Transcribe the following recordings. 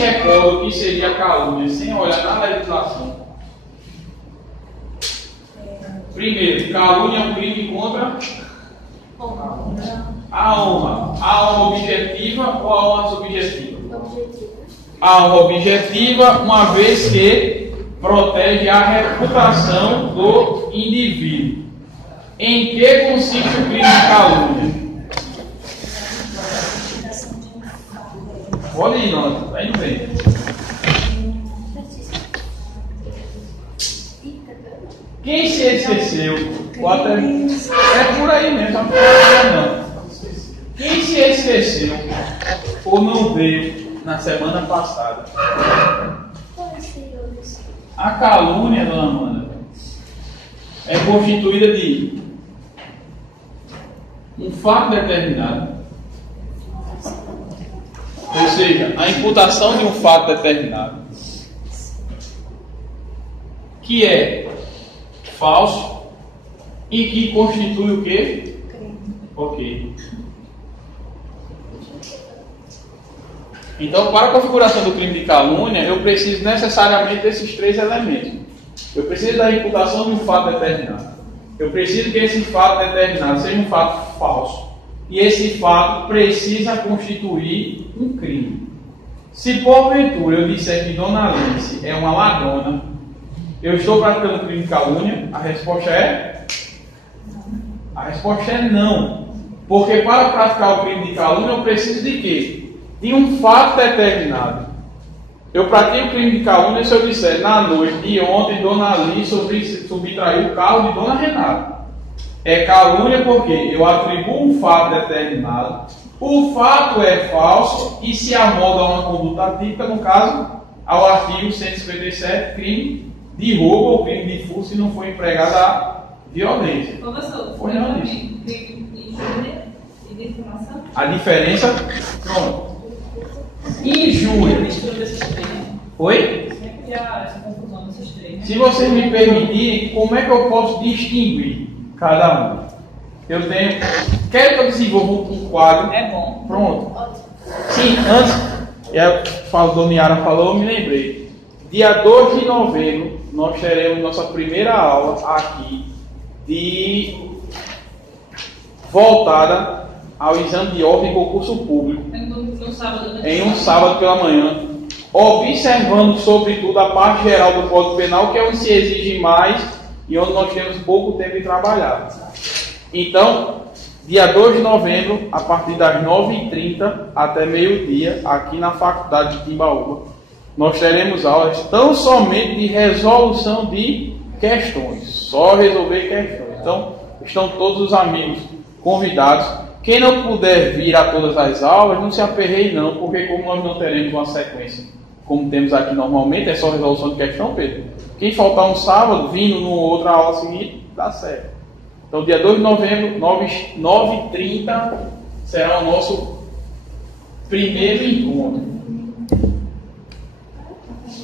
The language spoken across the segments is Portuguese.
recorda o que seria calúnia sem olhar na legislação? Primeiro, calúnia é um crime contra a honra. A honra objetiva ou a honra subjetiva? A honra objetiva, uma vez que protege a reputação do indivíduo. Em que consiste o crime de calúnia? Pode ir, nota, vai indo bem. Quem se esqueceu? É por aí mesmo, não. Quem se esqueceu ou não veio na semana passada? A calúnia, dona Amanda, é constituída de um fato determinado. Ou seja, a imputação de um fato determinado, que é falso e que constitui o quê? Ok. Então, para a configuração do crime de calúnia, eu preciso necessariamente desses três elementos. Eu preciso da imputação de um fato determinado. Eu preciso que esse fato determinado seja um fato falso. E esse fato precisa constituir um crime. Se porventura eu disser que Dona Alice é uma ladrona, eu estou praticando crime de calúnia? A resposta é? A resposta é não. Porque para praticar o crime de calúnia eu preciso de quê? De um fato determinado. Eu pratico o crime de calúnia se eu disser, na noite de ontem, Dona Alice subtraiu o carro de Dona Renata. É calúnia porque eu atribuo um fato determinado, o fato é falso e se amolda a uma conduta típica, no caso, ao artigo 157, crime de roubo ou crime de furto, se não for empregada a violência. Professor, foi não isso. Crime de injúria e de difamação? A diferença, pronto. Injúria. Oi? Se vocês me permitirem, como é que eu posso distinguir cada um? Eu tenho. Quero que eu desenvolva um quadro. É bom. Pronto. Sim, antes. Dona Yara falou, eu me lembrei. Dia 2 de novembro, nós teremos nossa primeira aula aqui voltada ao exame de ordem e concurso público. Em um sábado pela manhã. Observando, sobretudo, a parte geral do Código Penal, que é onde se exige mais e onde nós temos pouco tempo de trabalhar. Então, dia 2 de novembro, a partir das 9h30 até meio-dia, aqui na Faculdade de Timbaúba, nós teremos aulas tão somente de resolução de questões. Só resolver questões. Então, estão todos os amigos convidados. Quem não puder vir a todas as aulas, não se aperreie não, porque como nós não teremos uma sequência, como temos aqui normalmente, é só resolução de questão, Pedro. Quem faltar um sábado, vindo numa outra aula seguinte, dá certo. Então, dia 2 de novembro, 9h30, será o nosso primeiro encontro.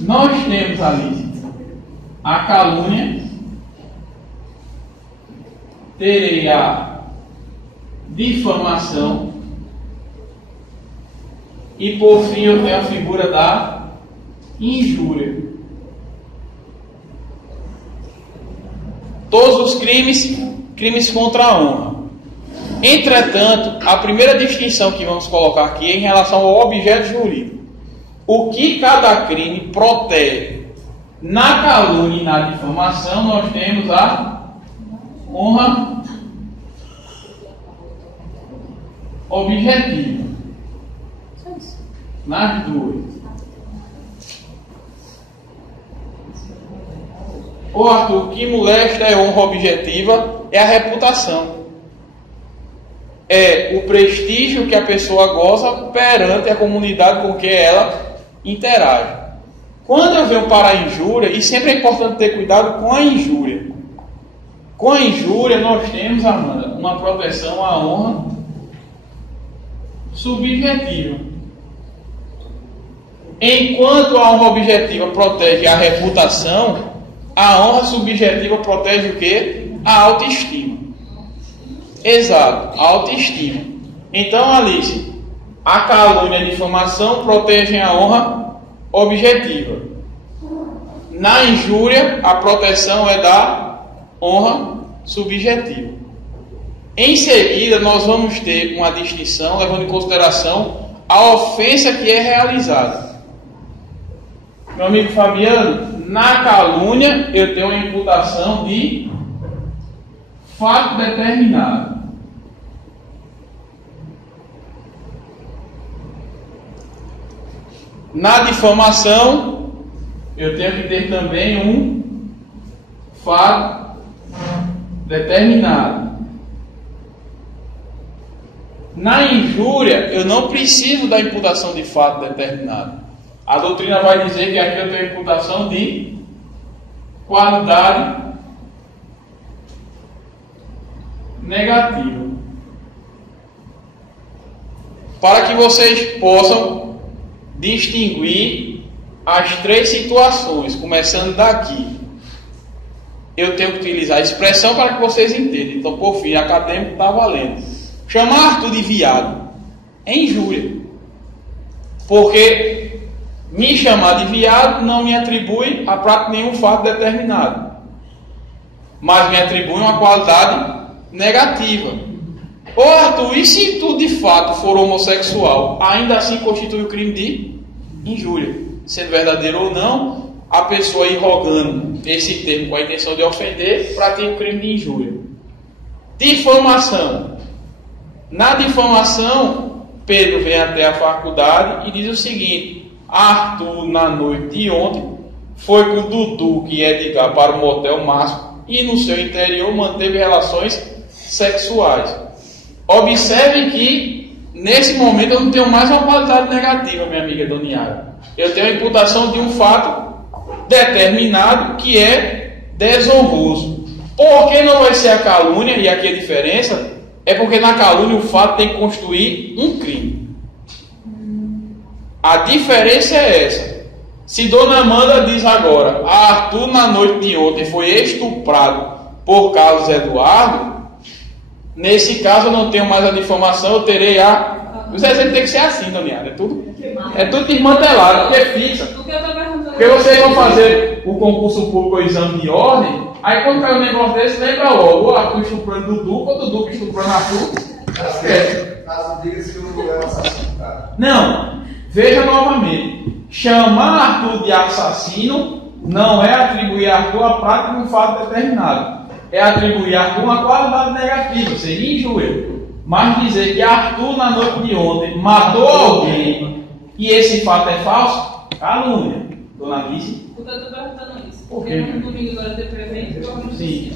Nós temos ali a calúnia, terei a difamação e, por fim, eu tenho a figura da injúria. Todos os crimes contra a honra. Entretanto, a primeira distinção que vamos colocar aqui é em relação ao objeto jurídico. O que cada crime protege? Na calúnia e na difamação, nós temos a honra objetiva. Nas duas. Ô Arthur, o que molesta é honra objetiva, é a reputação. É o prestígio que a pessoa goza perante a comunidade com que ela interage. Quando eu venho para a injúria, e sempre é importante ter cuidado com a injúria. Com a injúria nós temos, Amanda, uma proteção à honra subjetiva. Enquanto a honra objetiva protege a reputação, a honra subjetiva protege o quê? A autoestima. Exato, a autoestima. Então, Alice, a calúnia e a difamação protegem a honra objetiva. Na injúria, a proteção é da honra subjetiva. Em seguida, nós vamos ter uma distinção levando em consideração a ofensa que é realizada. Meu amigo Fabiano, na calúnia eu tenho uma imputação de fato determinado. Na difamação, eu tenho que ter também um fato determinado. Na injúria, eu não preciso da imputação de fato determinado. A doutrina vai dizer que aqui eu tenho imputação de qualidade negativa. Para que vocês possam distinguir as três situações, começando daqui. Eu tenho que utilizar a expressão para que vocês entendam. Então, por fim, acadêmico está valendo. Chamar Arthur de viado é injúria. Porque me chamar de viado não me atribui a prática nenhum fato determinado, mas me atribui uma qualidade negativa. Ô Arthur, e se tu de fato for homossexual, ainda assim constitui o crime de injúria? Sendo verdadeiro ou não, a pessoa ir rogando esse termo com a intenção de ofender, pratica o crime de injúria. Difamação. Na difamação, Pedro vem até a faculdade e diz o seguinte: Arthur, na noite de ontem, foi com Dudu e Edgar para o motel Máscara e no seu interior manteve relações sexuais. Observem que, nesse momento, eu não tenho mais uma qualidade negativa, minha amiga Doniara. Eu tenho a imputação de um fato determinado que é desonroso. Por que não vai ser a calúnia? E aqui a diferença é porque na calúnia o fato tem que constituir um crime. A diferença é essa. Se Dona Amanda diz agora, Arthur na noite de ontem foi estuprado por Carlos Eduardo, nesse caso eu não tenho mais a difamação, eu terei a... Os exemplos tem que ser assim, Doniara, é tudo desmantelado, porque fixa. Porque vocês vão fazer o concurso público, o exame de ordem, aí quando cai um negócio desse, lembra logo, o Arthur estuprando Dudu, ou Dudu estuprando Arthur, esquece. Caso diga se o é assassino, cara. Não, veja novamente, chamar Arthur de assassino não é atribuir a Arthur a prática de um fato determinado, é atribuir a Arthur uma qualidade negativa, seria injúria. Mas dizer que Arthur na noite de ontem matou alguém e esse fato é falso, calúnia. Dona Alice? Porque eu estou perguntando isso. Por quê? Porque no domingo agora teve presente, eu vou Sim.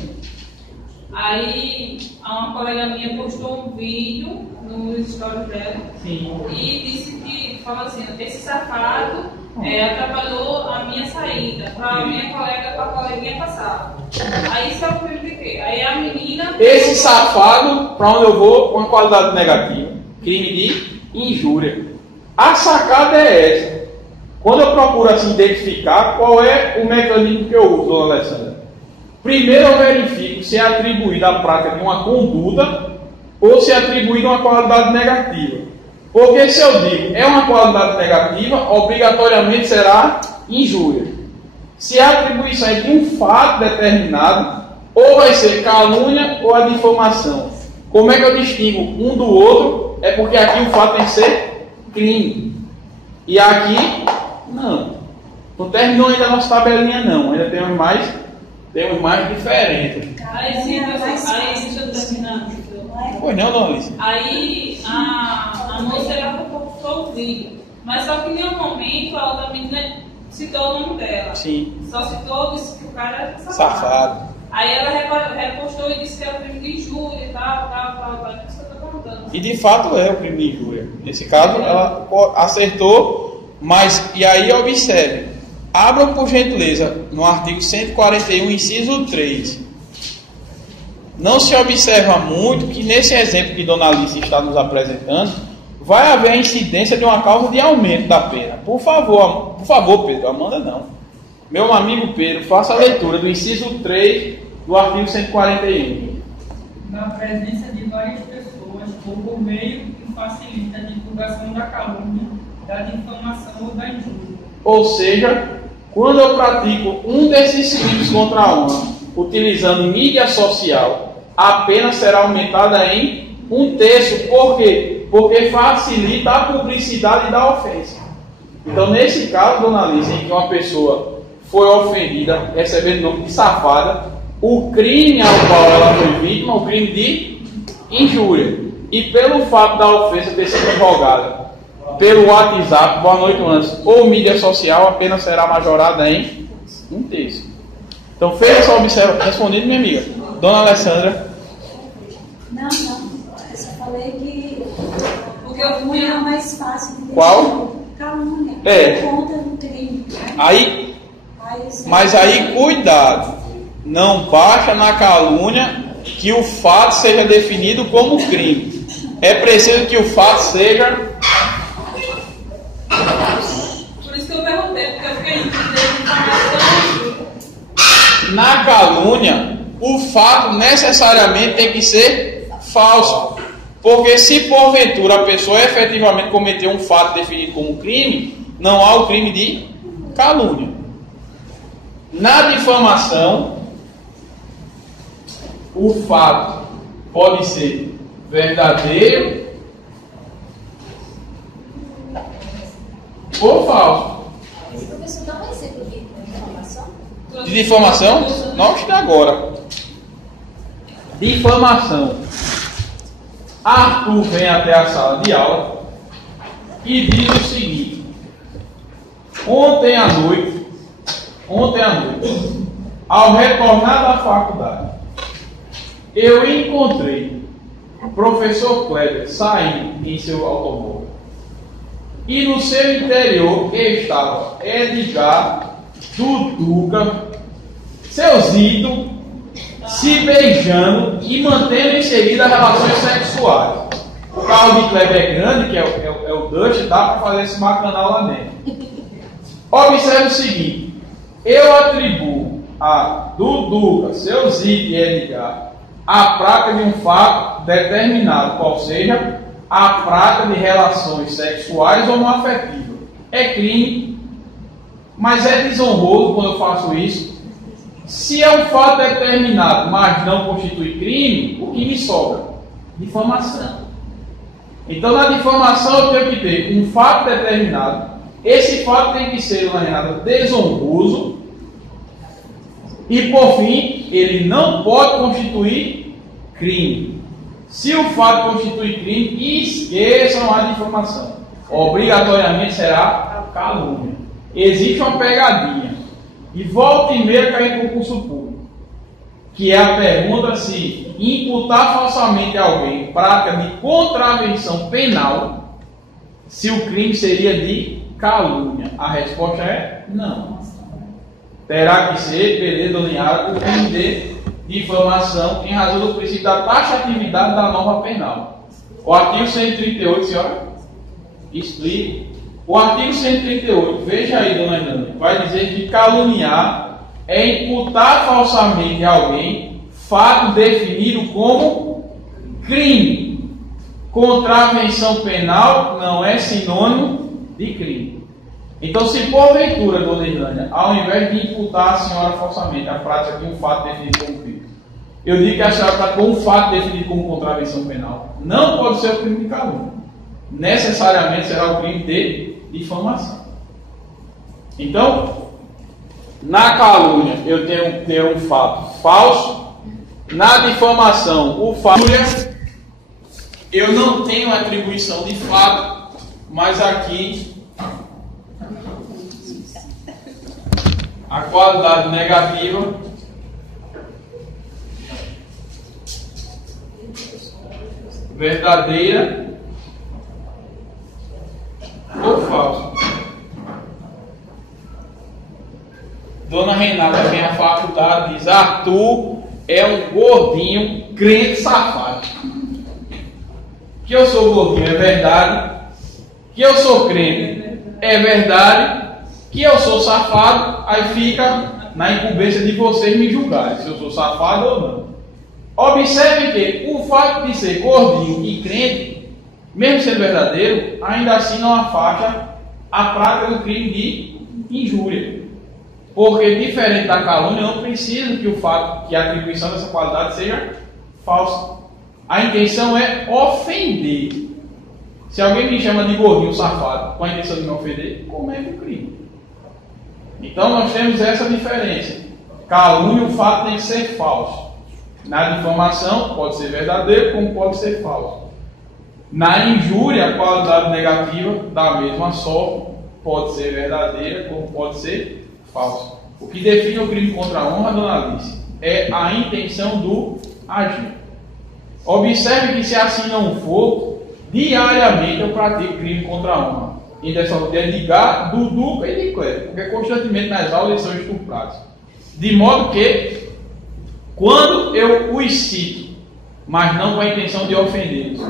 Aí, uma colega minha postou um vídeo nos stories dela. Sim. E disse que, falou assim, esse safado atrapalhou a minha saída, para a minha colega, para a coleguinha passar. Aí isso é o crime de quê? Aí a menina... Esse safado, para onde eu vou, com uma qualidade negativa. Crime de injúria. A sacada é essa. Quando eu procuro assim identificar qual é o mecanismo que eu uso, dona Alessandra. Primeiro eu verifico se é atribuída a prática de uma conduta ou se é atribuída uma qualidade negativa. Porque se eu digo é uma qualidade negativa, obrigatoriamente será injúria. Se a atribuição é de um fato determinado, ou vai ser calúnia ou a difamação. Como é que eu distingo um do outro? É porque aqui o fato tem que ser crime. E aqui, não. Não terminou ainda a nossa tabelinha, não. Ainda temos mais diferentes. Aí sim, deixa eu terminar. Pois não, dona Alice? Aí a moça ela postou o vídeo. Mas só que em nenhum momento a outra menina citou o nome dela. Sim. Só citou, disse que o cara era Safado. Aí ela repostou e disse que era crime de injúria e tal. É isso que eu tô perguntando. E de fato é o crime de injúria. Nesse caso, ela acertou, mas... E aí, observe. Abram, por gentileza, no artigo 141, inciso 3. Não se observa muito que nesse exemplo que Dona Alice está nos apresentando, vai haver a incidência de uma causa de aumento da pena. Por favor, Pedro, Amanda não. Meu amigo Pedro, faça a leitura do inciso 3 do artigo 141. Na presença de várias pessoas, ou por meio que facilita a divulgação da calúnia, da difamação ou da injúria. Ou seja, quando eu pratico um desses crimes contra a honra, utilizando mídia social, a pena será aumentada em 1/3. Por quê? Porque facilita a publicidade da ofensa. Então, nesse caso, dona Alice, em que uma pessoa foi ofendida, recebendo o nome de safada, o crime ao qual ela foi vítima, o crime de injúria. E pelo fato da ofensa ter sido divulgada pelo WhatsApp, boa noite, Lance, ou mídia social, a pena será majorada em 1/3. Então, fez essa observação, respondido, minha amiga. Dona Alessandra. Não. Eu só falei que porque o ruim é mais fácil de Qual? Calúnia. É. Conta no crime. Aí, mas aí, cuidado. Não baixa na calúnia que o fato seja definido como crime. É preciso que o fato seja... Por isso que eu perguntei, porque eu fiquei entendendo informação. Na calúnia, o fato necessariamente tem que ser falso. Porque se porventura a pessoa efetivamente cometeu um fato definido como crime, não há o crime de calúnia. Na difamação, o fato pode ser verdadeiro ou falso. Esse professor dá um exemplo de difamação? De difamação? Não está agora. Difamação. Arthur vem até a sala de aula e diz o seguinte: ontem à noite, ao retornar da faculdade, eu encontrei o professor Kleber saindo em seu automóvel e no seu interior estava Edgar, Duduca, seu Zito, se beijando e mantendo em seguida relações sexuais. O carro de Kleber é grande, que é o Dutch, dá para fazer esse bacanal lá dentro. Observe o seguinte: eu atribuo a Duduca, seu Zito e Edgar a prática de um fato determinado, qual seja a prática de relações sexuais homoafetivas. É crime, mas é desonroso quando eu faço isso. Se é um fato determinado, mas não constitui crime, o que me sobra? Difamação. Então, na difamação, eu tenho que ter um fato determinado. Esse fato tem que ser, Renata, desonroso. E, por fim, ele não pode constituir crime. Se o fato constitui crime, esqueçam a difamação. Obrigatoriamente será calúnia. Existe uma pegadinha. E volta e meia cai em concurso público, que é a pergunta se imputar falsamente a alguém prática de contravenção penal, se o crime seria de calúnia. A resposta é não. Terá que ser, beleza, alinhado, o crime de difamação em razão do princípio da taxatividade da norma penal. O artigo 138, senhora, explica. O artigo 138, veja aí, dona Helena, vai dizer que caluniar é imputar falsamente a alguém fato definido como crime. Contravenção penal não é sinônimo de crime. Então, se porventura, dona Helena, ao invés de imputar a senhora falsamente a prática de um fato definido como crime, eu digo que a senhora está com um fato definido como contravenção penal, não pode ser o crime de calúnia. Necessariamente será o crime de difamação. Então, na calúnia eu tenho que ter um fato falso. Na difamação, o fato, eu não tenho atribuição de fato, mas aqui a qualidade negativa verdadeira ou falso. Dona Renata vem à faculdade e diz: Arthur é um gordinho crente safado. Que eu sou gordinho é verdade. Que eu sou crente é verdade. Que eu sou safado, aí fica na incumbência de vocês me julgarem se eu sou safado ou não. Observe que o fato de ser gordinho e crente, mesmo sendo verdadeiro, ainda assim não afasta a prática do crime de injúria. Porque, diferente da calúnia, eu não preciso que a atribuição dessa qualidade seja falsa. A intenção é ofender. Se alguém me chama de gordinho safado com a intenção de me ofender, comete um crime. Então nós temos essa diferença. Calúnia, o fato tem que ser falso. Na difamação, pode ser verdadeiro, como pode ser falso. Na injúria, a qualidade negativa, da mesma sorte, pode ser verdadeira, como pode ser falso. O que define o crime contra a honra, dona Alice, é a intenção do agir. Observe que, se assim não for, diariamente eu pratico crime contra a honra. Intenção de ligar, Duduca e de Cléber, porque constantemente nas aulas eles são estuprados. De modo que, quando eu os cito, mas não com a intenção de ofendê-los,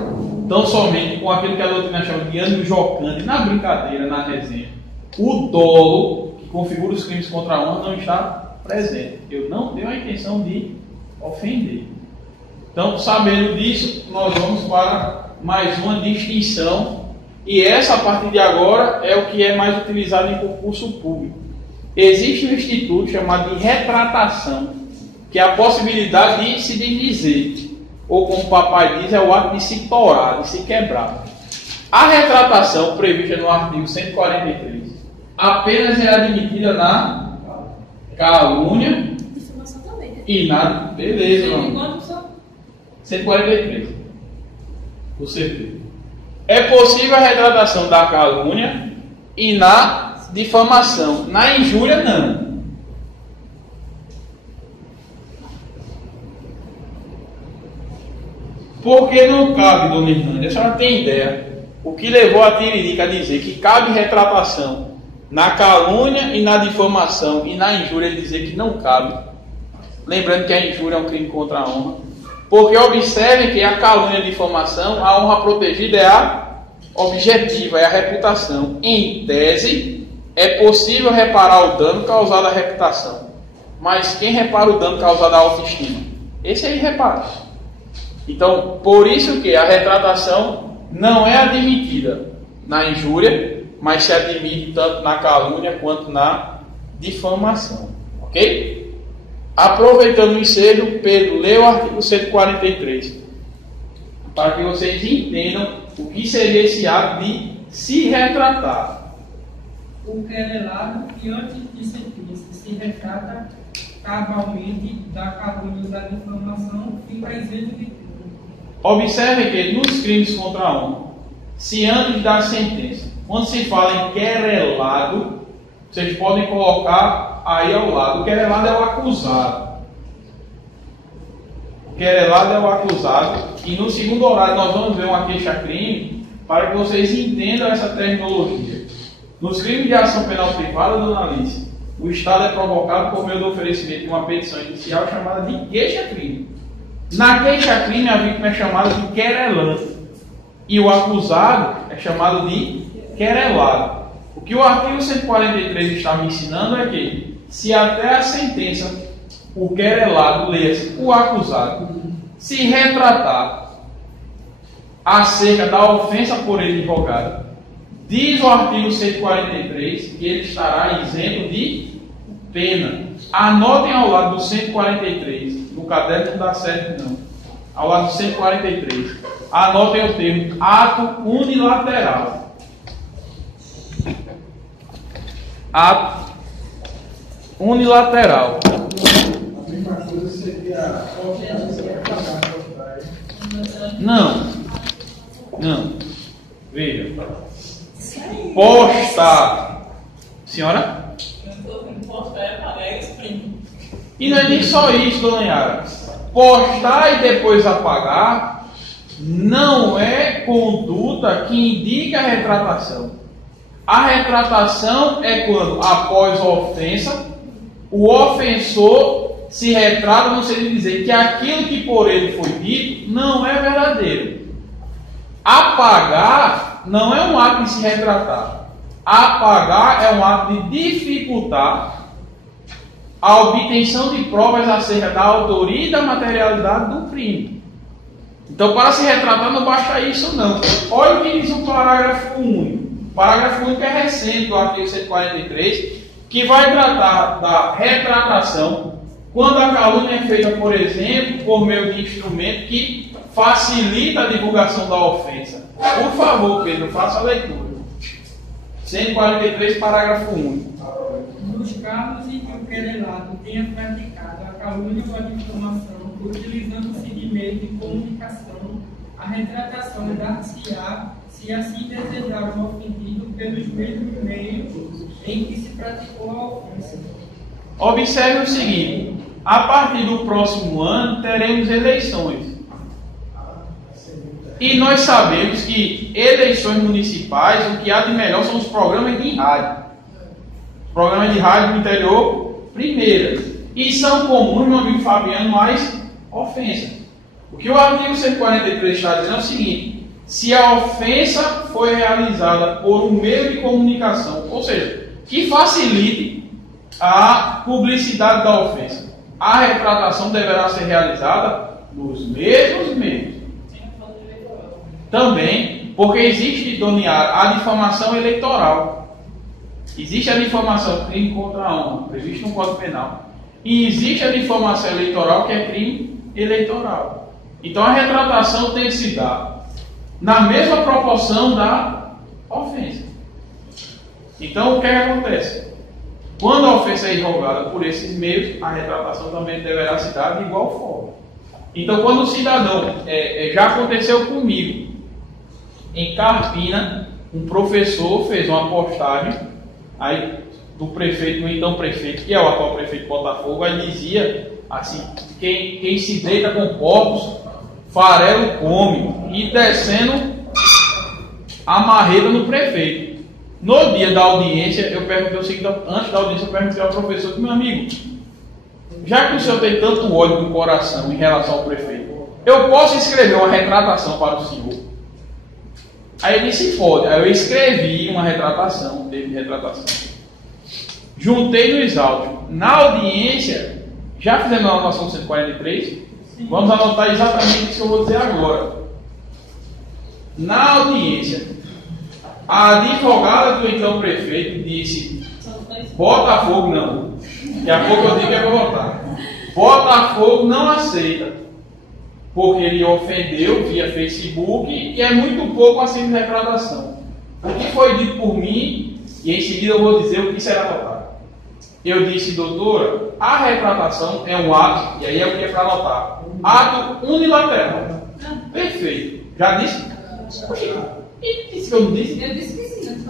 tão somente com aquilo que a doutrina chama de ânimo jocante, na brincadeira, na resenha, o dolo, que configura os crimes contra a honra, não está presente. Eu não tenho a intenção de ofender. Então, sabendo disso, nós vamos para mais uma distinção, e essa, a partir de agora, é o que é mais utilizado em concurso público. Existe um instituto chamado de retratação, que é a possibilidade de se desdizer, ou como o papai diz, é o ato de se torar, de se quebrar. A retratação, prevista no artigo 143, apenas é admitida na calúnia e na... Beleza, irmão. 143. Com certeza. É possível a retratação da calúnia e na difamação. Na injúria, não. Porque não cabe, dona Hernânia, a senhora tem ideia o que levou a Tiririca a dizer que cabe retratação na calúnia e na difamação, e na injúria ele dizer que não cabe. Lembrando que a injúria é um crime contra a honra. Porque observe que a calúnia e a difamação, a honra protegida é a objetiva, é a reputação. Em tese, é possível reparar o dano causado à reputação. Mas quem repara o dano causado à autoestima? Esse aí repara. Então, por isso que a retratação não é admitida na injúria, mas se admite tanto na calúnia quanto na difamação. Ok? Aproveitando o ensejo, Pedro, lê o artigo 143, para que vocês entendam o que seria esse ato de se retratar. O querelado, que antes de sentir-se se retrata cabalmente da calúnia e da difamação, fica isento de crime. Observe que nos crimes contra a honra, se antes da sentença, quando se fala em querelado, vocês podem colocar aí ao lado. O querelado é o acusado. O querelado é o acusado. E no segundo horário nós vamos ver uma queixa-crime para que vocês entendam essa terminologia. Nos crimes de ação penal privada, dona Alice, o Estado é provocado por meio do oferecimento de uma petição inicial chamada de queixa-crime. Na queixa-crime, a vítima é chamada de querelante e o acusado é chamado de querelado. O que o artigo 143 está me ensinando é que, se até a sentença o querelado, leia-se o acusado, se retratar acerca da ofensa por ele invocada, diz o artigo 143 que ele estará isento de pena. Anotem ao lado do 143, no caderno não dá certo não, ao lado do 143, anotem o termo ato unilateral. Ato unilateral. A mesma coisa seria Não. Veja. Postar. Senhora? E não é nem só isso, dona Yara. Postar e depois apagar não é conduta que indica a retratação. A retratação é quando, após a ofensa, o ofensor se retrata no sentido de dizer que aquilo que por ele foi dito não é verdadeiro. Apagar não é um ato de se retratar. Apagar é um ato de dificultar a obtenção de provas acerca da autoria e da materialidade do crime. Então, para se retratar, não basta isso, não. Olha o que diz o parágrafo único. O parágrafo único é recente do artigo 143 que vai tratar da retratação quando a calúnia é feita, por exemplo, por meio de instrumento que facilita a divulgação da ofensa. Por favor, Pedro, faça a leitura. 143, parágrafo 1. Nos casos em que o querelado tenha praticado a calúnia ou a difamação, utilizando-se de meio de comunicação, a retratação dar-se-á, se assim desejar o ofendido, pelos mesmos meios em que se praticou a ofensa. Observe o seguinte: a partir do próximo ano teremos eleições. E nós sabemos que eleições municipais, o que há de melhor são os programas de rádio. Programas de rádio no interior, primeiras. E são comuns, meu amigo Fabiano, mais ofensas. O que o artigo 143 está dizendo é o seguinte: se a ofensa foi realizada por um meio de comunicação, ou seja, que facilite a publicidade da ofensa, a retratação deverá ser realizada nos mesmos meios. Também, porque existe, Doniara, a difamação eleitoral. Existe a difamação, crime contra a honra, previsto no Código Penal. E existe a difamação eleitoral, que é crime eleitoral. Então a retratação tem que se dar na mesma proporção da ofensa. Então o que acontece? Quando a ofensa é irrogada por esses meios, a retratação também deverá se dar de igual forma. Então quando o cidadão, já aconteceu comigo, em Carpina, um professor fez uma postagem aí do prefeito, do então prefeito, que é o atual prefeito de Botafogo, aí dizia assim: quem se deita com copos, farelo come, e descendo a marreta no prefeito. No dia da audiência, eu perguntei o seguinte: antes da audiência, eu perguntei ao professor, meu amigo, já que o senhor tem tanto ódio no coração em relação ao prefeito, eu posso escrever uma retratação para o senhor? Aí ele disse: pode. Aí eu escrevi uma retratação, teve retratação. Juntei nos áudios. Na audiência, já fizemos a anotação do 143? Sim. Vamos anotar exatamente o que eu vou dizer agora. Na audiência, a advogada do então prefeito disse: Botafogo não. Daqui a pouco eu digo que é para votar. Botafogo não aceita, porque ele ofendeu via Facebook e é muito pouco assim de retratação. O que foi dito por mim, e em seguida eu vou dizer o que será votado. Eu disse: doutora, a retratação é um ato, e aí é o que é para anotar, ato unilateral. Perfeito. Já disse? E disse que eu não disse? Eu disse que sim.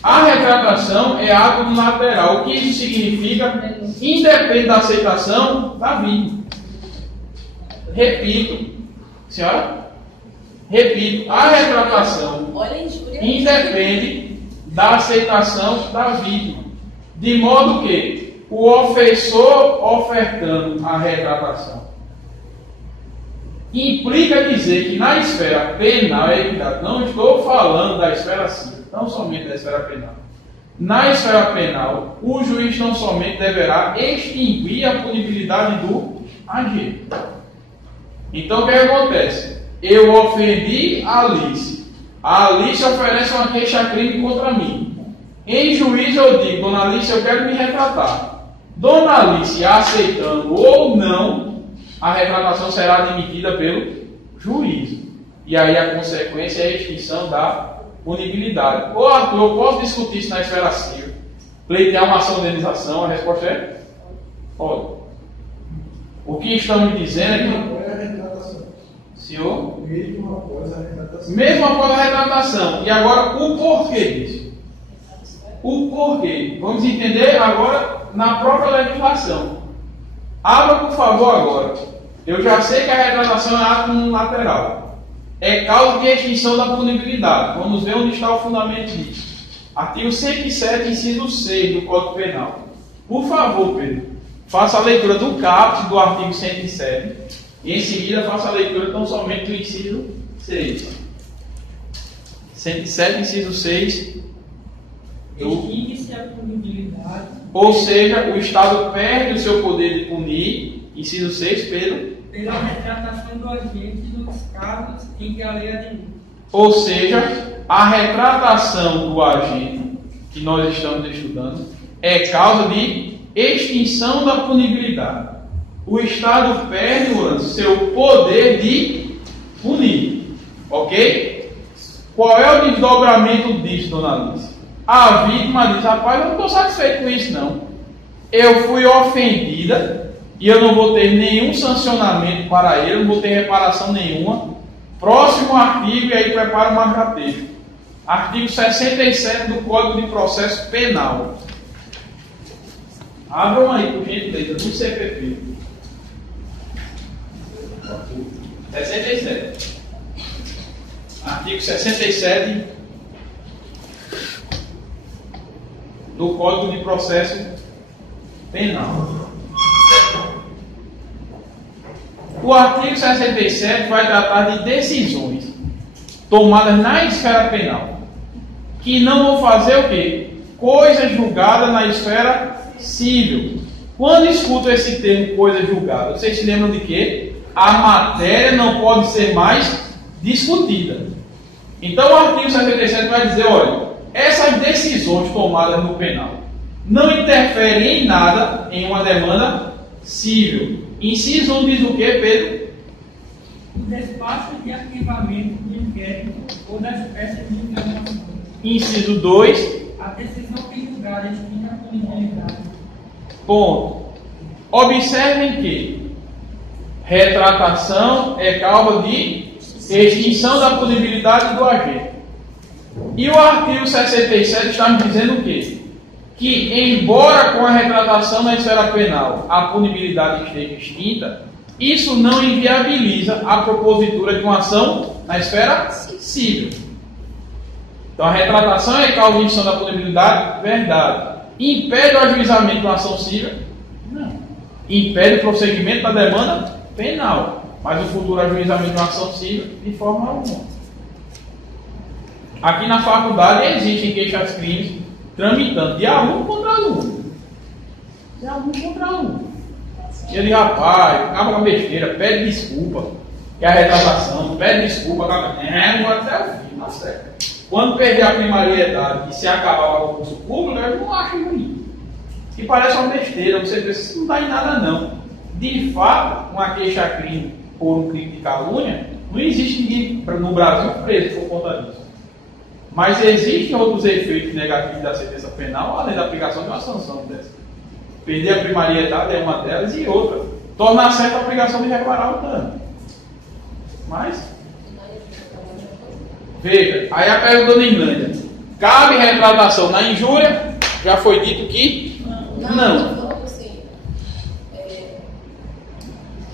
A retratação é ato unilateral. O que isso significa? Independe da aceitação da vítima. Repito, senhora? Repito, a retratação independe da aceitação da vítima. De modo que o ofensor ofertando a retratação implica dizer que na esfera penal, não estou falando da esfera civil, não somente da esfera penal. Na esfera penal, o juiz não somente deverá extinguir a punibilidade do agente. Então o que acontece? Eu ofendi a Alice. A Alice oferece uma queixa-crime contra mim. Em juízo eu digo: dona Alice, eu quero me retratar. Dona Alice aceitando ou não, a retratação será admitida pelo juízo. E aí a consequência é a extinção da punibilidade. Ô Arthur, eu posso discutir isso na esfera civil? Pleitear uma ação de indenização? A resposta é: pode. O que estamos dizendo é que... Senhor? Mesmo após a retratação. Mesmo após a retratação. E agora, o porquê disso? O porquê. Vamos entender agora na própria legislação. Abra, por favor, agora. Eu já sei que a retratação é ato unilateral. É causa de extinção da punibilidade. Vamos ver onde está o fundamento disso. Artigo 107, inciso 6 do Código Penal. Por favor, Pedro, faça a leitura do caput do artigo 107 e em seguida faça a leitura tão somente do inciso 6. 107, inciso 6. Extingue-se a punibilidade. Ou seja, o Estado perde o seu poder de punir, inciso 6, Pedro, pela retratação do agente nos casos em que a lei admite. Ou seja, a retratação do agente, que nós estamos estudando é causa de extinção da punibilidade. O Estado perde seu poder de punir. Ok? Qual é o desdobramento disso, dona Alice? A vítima diz: rapaz, eu não estou satisfeito com isso, não. Eu fui ofendida e eu não vou ter nenhum sancionamento para ele, eu não vou ter reparação nenhuma. Próximo artigo, e aí prepara o marca-texto. Artigo 67 do Código de Processo Penal. Abram aí, por gentileza, do CPP. 67. Artigo 67 do Código de Processo Penal. O artigo 67 vai tratar de decisões tomadas na esfera penal, que não vão fazer o quê? Coisa julgada na esfera civil. Quando escuto esse termo coisa julgada, vocês se lembram de quê? A matéria não pode ser mais discutida. Então o artigo 67 vai dizer: olha, essas decisões tomadas no penal não interferem em nada em uma demanda civil. Inciso 1 diz o que, Pedro? O despacho de arquivamento de inquérito ou das peças de informação. Inciso 2. A decisão que julgar extingue a punibilidade. Ponto. Observem que retratação é causa de extinção da punibilidade do agente. E o artigo 67 está me dizendo o quê? Que, embora com a retratação na esfera penal a punibilidade esteja extinta, isso não inviabiliza a propositura de uma ação na esfera civil. Então, a retratação é causa de extinção da punibilidade? Verdade. Impede o ajuizamento de uma ação civil? Não. Impede o prosseguimento da demanda penal, mas o futuro ajuizamento de uma ação civil de forma alguma. Aqui na faculdade existem queixas-crimes tramitando de aluno contra aluno. De aluno contra aluno. E ele, rapaz, acaba com a besteira, pede desculpa, que é a retratação, pede desculpa, acaba, não vai até o fim, não certo. Quando perder a primariedade e se acabar o concurso público, eu não acho ruim. Que parece uma besteira, você precisa, não dá em nada não. De fato, uma queixa-crime por um crime de calúnia, não existe ninguém no Brasil preso por conta disso. Mas existem outros efeitos negativos da sentença penal, além da aplicação de uma sanção dessa. Perder a primariedade é uma delas, e outra, tornar certa a obrigação de reparar o dano. Mas, veja, aí a pergunta da Inlândia: cabe retratação na injúria? Já foi dito que não. Assim,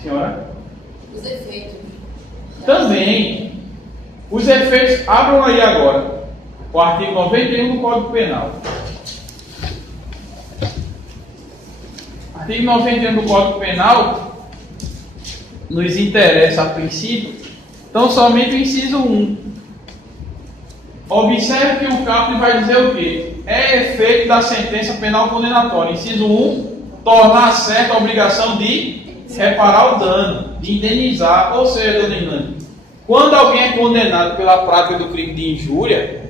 Senhora? os efeitos. Também. Os efeitos, abram aí agora o artigo 91 do Código Penal. Artigo 91 do Código Penal nos interessa a princípio, então somente o inciso 1. Observe que o caput vai dizer o quê? É efeito da sentença penal condenatória. Inciso 1, tornar certa a obrigação de reparar o dano, de indenizar. Ou seja, dona Inlândia, quando alguém é condenado pela prática do crime de injúria,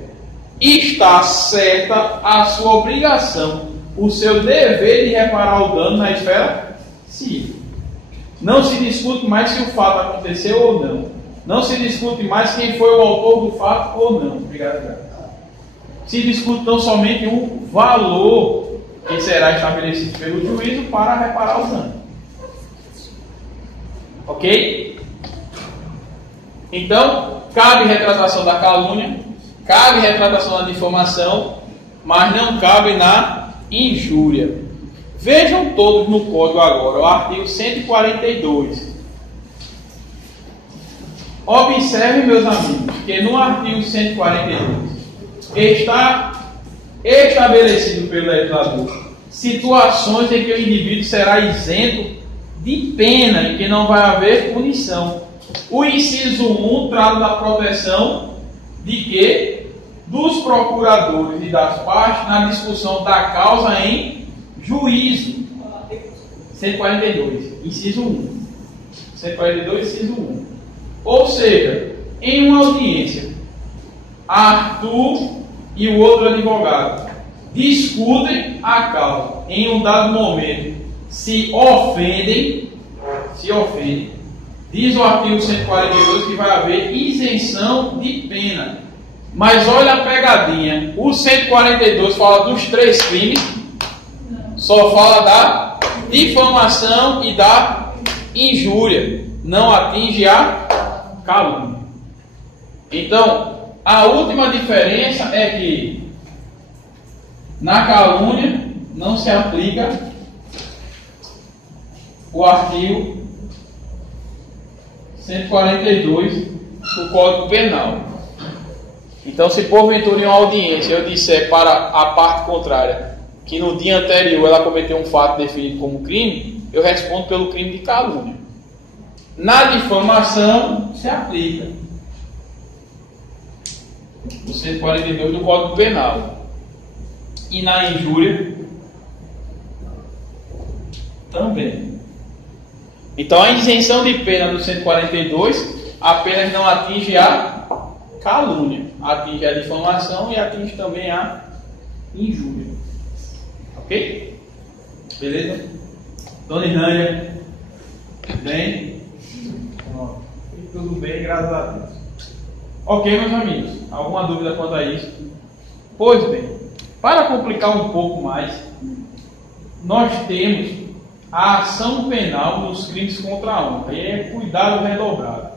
está certa a sua obrigação, o seu dever de reparar o dano na esfera civil. Não se discute mais se o fato aconteceu ou não. Não se discute mais quem foi o autor do fato ou não. Obrigado. Se discute tão somente o valor que será estabelecido pelo juízo para reparar o dano. Ok? Então, cabe retratação da calúnia, cabe retratação da difamação, mas não cabe na injúria. Vejam todos no código agora, o artigo 142. Observe, meus amigos, que no artigo 142 está estabelecido pelo legislador situações em que o indivíduo será isento de pena e que não vai haver punição. O inciso 1 trata da proteção de quê? Dos procuradores e das partes na discussão da causa em juízo. 142, inciso 1. 142, inciso 1. Ou seja, em uma audiência, Arthur e o outro advogado discutem a causa. Em um dado momento, se ofendem, diz o artigo 142 que vai haver isenção de pena. Mas olha a pegadinha. O 142 fala dos 3 crimes, só fala da difamação e da injúria. Não atinge a calúnia. Então, a última diferença é que na calúnia não se aplica o artigo 142 do Código Penal. Então, se porventura em uma audiência eu disser para a parte contrária que no dia anterior ela cometeu um fato definido como crime, eu respondo pelo crime de calúnia. Na difamação se aplica o 142 do Código Penal. E na injúria também. Então a isenção de pena do 142 apenas não atinge a calúnia, atinge a difamação e atinge também a injúria. Ok? Beleza? Dona Irânia, bem? Tudo bem, graças a Deus. Ok, meus amigos, alguma dúvida quanto a isso? Pois bem, para complicar um pouco mais, nós temos a ação penal nos crimes contra a honra. E é cuidado redobrado,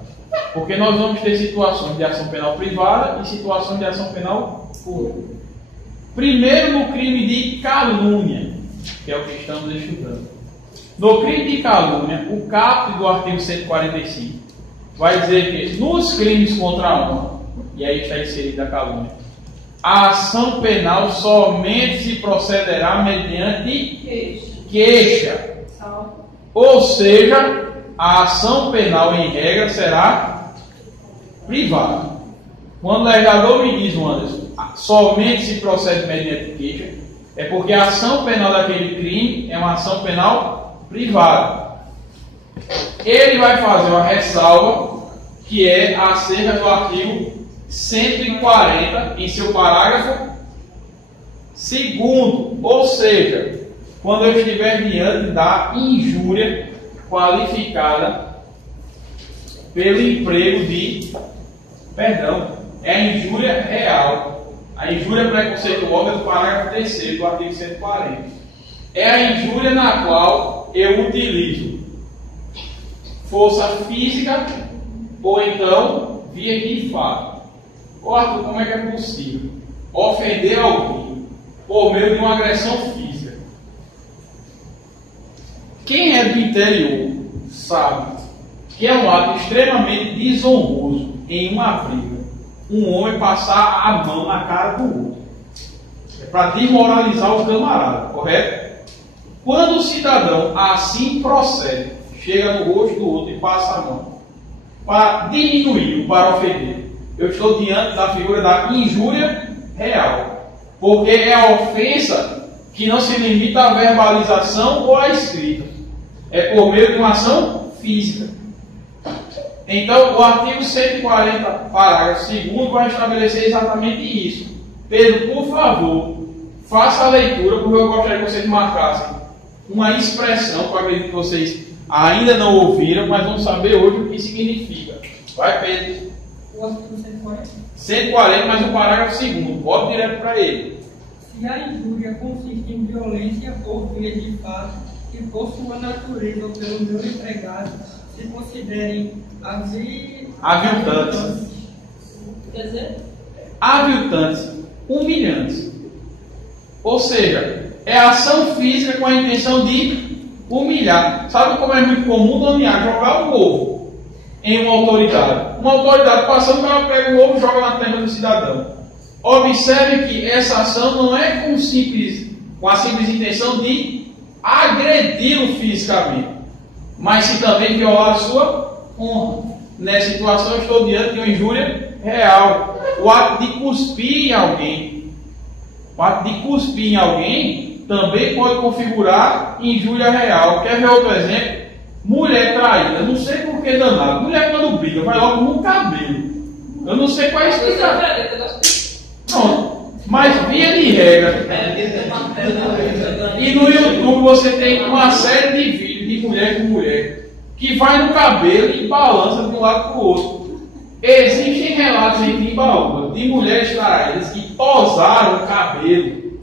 porque nós vamos ter situações de ação penal privada e situações de ação penal pública. Primeiro, no crime de calúnia, que é o que estamos estudando. No crime de calúnia, o caput do artigo 145 vai dizer que nos crimes contra a honra, e aí está inserida a calúnia, a ação penal somente se procederá mediante queixa. Ou seja, a ação penal em regra será privada. Quando o legislador me diz, Anderson, somente se procede mediante queixa, é porque a ação penal daquele crime é uma ação penal privada. Ele vai fazer uma ressalva que é acerca do artigo 140 em seu parágrafo 2º, ou seja, quando eu estiver diante da injúria qualificada pelo emprego de, é a injúria real. A injúria preconceituosa é do parágrafo 3º do artigo 140. É a injúria na qual eu utilizo força física ou então via de fato. Arthur, como é que é possível ofender alguém por meio de uma agressão física? Quem é do interior sabe que é um ato extremamente desonroso em uma briga um homem passar a mão na cara do outro. É para desmoralizar o camarada, correto? Quando o cidadão assim procede, chega no rosto do outro e passa a mão para diminuir, para ofender, eu estou diante da figura da injúria real, porque é a ofensa que não se limita à verbalização ou à escrita, é por meio de uma ação física. Então, o artigo 140, parágrafo 2º, vai estabelecer exatamente isso. Pedro, por favor, faça a leitura, porque eu gostaria que vocês marcassem uma expressão, que eu acredito que vocês ainda não ouviram, mas vão saber hoje o que significa. Vai, Pedro. O artigo 140. 140, mas o parágrafo 2º, bota direto para ele. Se a injúria consiste em violência ou via de fato, que por sua natureza ou pelo meu empregado se considerem aviltantes. Quer dizer? Aviltantes, humilhantes. Ou seja, é ação física com a intenção de humilhar. Sabe como é muito comum nomear, jogar um ovo em uma autoridade? Uma autoridade passando, ela pega o ovo e joga na terra do cidadão. Observe que essa ação não é com a simples intenção de agredi-lo fisicamente, mas se também violar a sua honra. Nessa situação, eu estou diante de uma injúria real. O ato de cuspir em alguém, também pode configurar injúria real. Quer ver outro exemplo? Mulher traída. Não sei por que danado. Mulher, quando briga, vai logo no cabelo. Eu não sei qual é a explicação. Não, Mas via de regra. E no YouTube você tem uma série de vídeos de mulher com mulher que vai no cabelo e balança de um lado para o outro. Existem relatos em Timbaúba de mulheres traídas que tosaram o cabelo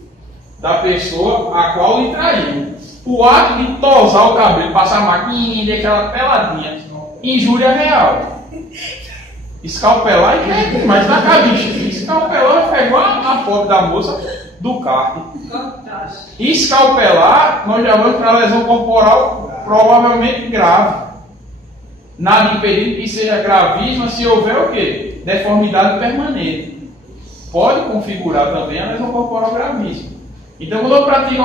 da pessoa a qual lhe traiu. O ato de tosar o cabelo, passar a maquininha, aquela peladinha, injúria real. Escalpelar e mas na cabeça. Escalpelar foi igual a foto da moça do carro. Escalpelar, nós já vamos para a lesão corporal provavelmente grave. Nada impedindo que seja gravíssima se houver o quê? Deformidade permanente. Pode configurar também a lesão corporal gravíssima. Então, quando eu pratico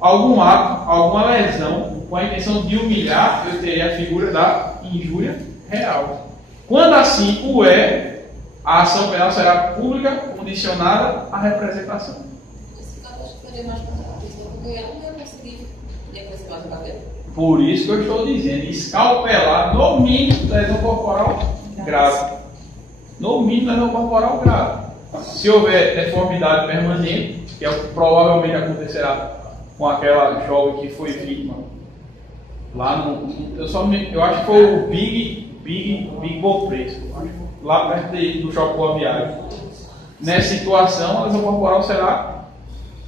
algum ato, alguma lesão, com a intenção de humilhar, eu terei a figura da injúria real. Quando assim o é, a ação penal será pública, condicionada à representação. Por isso que eu estou dizendo, escalpelar, no mínimo, lesão corporal grave. No mínimo, lesão corporal grave. Se houver deformidade permanente, que é o que provavelmente acontecerá com aquela jovem que foi vítima lá no. Eu acho que foi o Big Bom Preço, lá perto do shopping Boaviário. Nessa situação, a lesão corporal será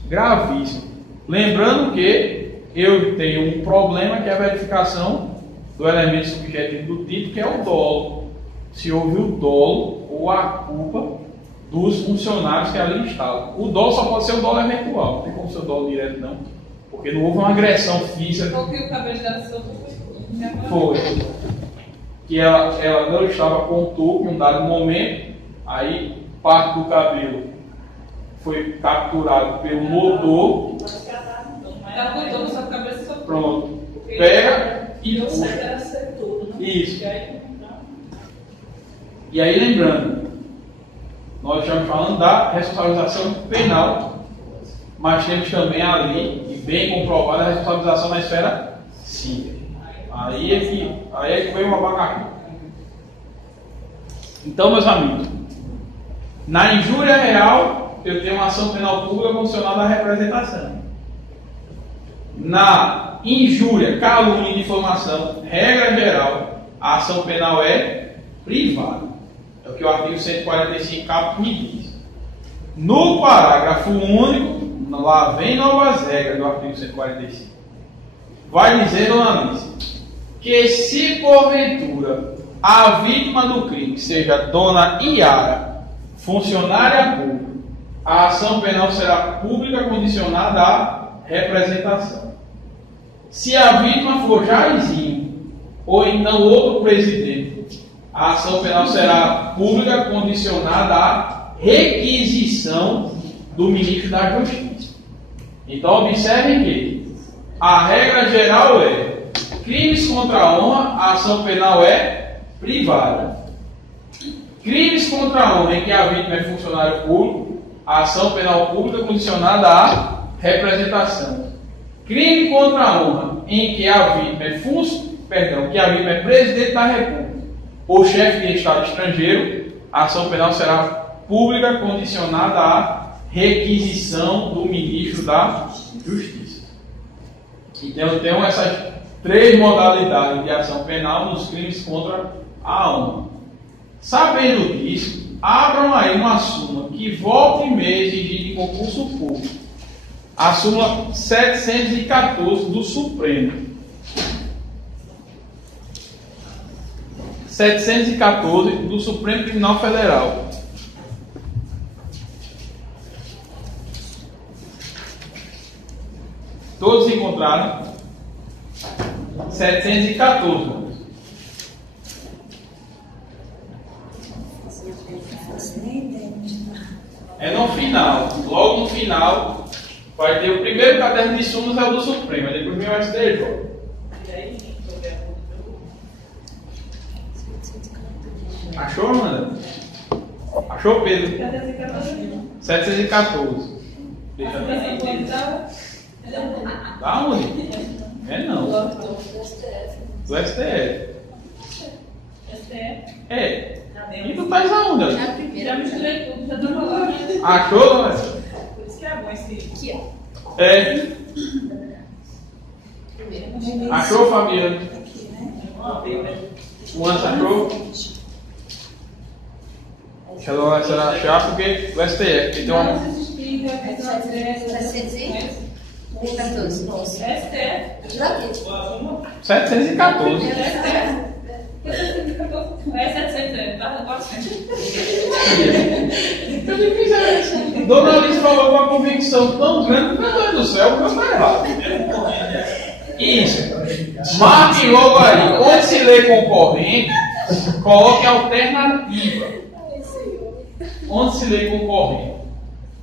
gravíssima. Lembrando que eu tenho um problema que é a verificação do elemento subjetivo do título, que é o dolo. Se houve o dolo ou a culpa dos funcionários que ali estavam. O dolo só pode ser o dolo eventual, não tem como ser o dolo direto não, porque não houve uma agressão física. Porque o cabelo da pessoa foi. Que ela não estava com o toco em um dado momento, aí parte do cabelo foi capturado pelo motor. Capturou sua cabeça só. Pronto. Pega e puxa. Isso. E aí lembrando, nós estamos falando da responsabilização penal, mas temos também ali, e bem comprovada, a responsabilização na esfera civil. Aí é que foi uma abacaxi. Então, meus amigos, na injúria real, eu tenho uma ação penal pública condicionada à representação. Na injúria, calúnia e difamação, regra geral, a ação penal é privada. É o que o artigo 145 caput me diz. No parágrafo único, lá vem novas regras do artigo 145. Vai dizer, dona Alice, que se porventura a vítima do crime seja dona Iara, funcionária pública, a ação penal será pública condicionada à representação. Se a vítima for Jairzinho ou então outro presidente, a ação penal será pública condicionada à requisição do ministro da Justiça. Então observem que a regra geral é: crimes contra a honra, a ação penal é privada. Crimes contra a honra em que a vítima é funcionário público, a ação penal pública condicionada à representação. Crime contra a honra em que a vítima é presidente da República ou chefe de Estado estrangeiro, a ação penal será pública condicionada à requisição do ministro da Justiça. Então eu tenho essas três modalidades de ação penal nos crimes contra a honra. Sabendo disso, abram aí uma súmula que volta e meia exigida em concurso público. A súmula 714 do Supremo. 714 do Supremo Tribunal Federal. Todos encontraram? 714. É no final. Logo no final vai ter o primeiro caderno de súmulas, é o do Supremo. Depois vem o STJ. Achou, Amanda? Achou, Pedro? 714. Deixa eu ver. Da onde? É não. Do STF. É. E tu faz aonde? Já misturei tudo, já estou falando. Achou, Amanda? esse. Aqui, ó. É. Achou, Fabiano? Aqui, né? O Anderson achou? Deixa eu lá, será achar, porque o STF, que tem uma... Não existir, é 714. Nossa. STF. Daqui. 714. É 700, tá? Agora Eu nem fiz isso. Dona Alice falou com uma convicção tão grande, meu Deus do céu, o meu está errado. Isso. Marque logo aí. Onde se lê concorrente, coloque alternativa. Onde se lê concorrente?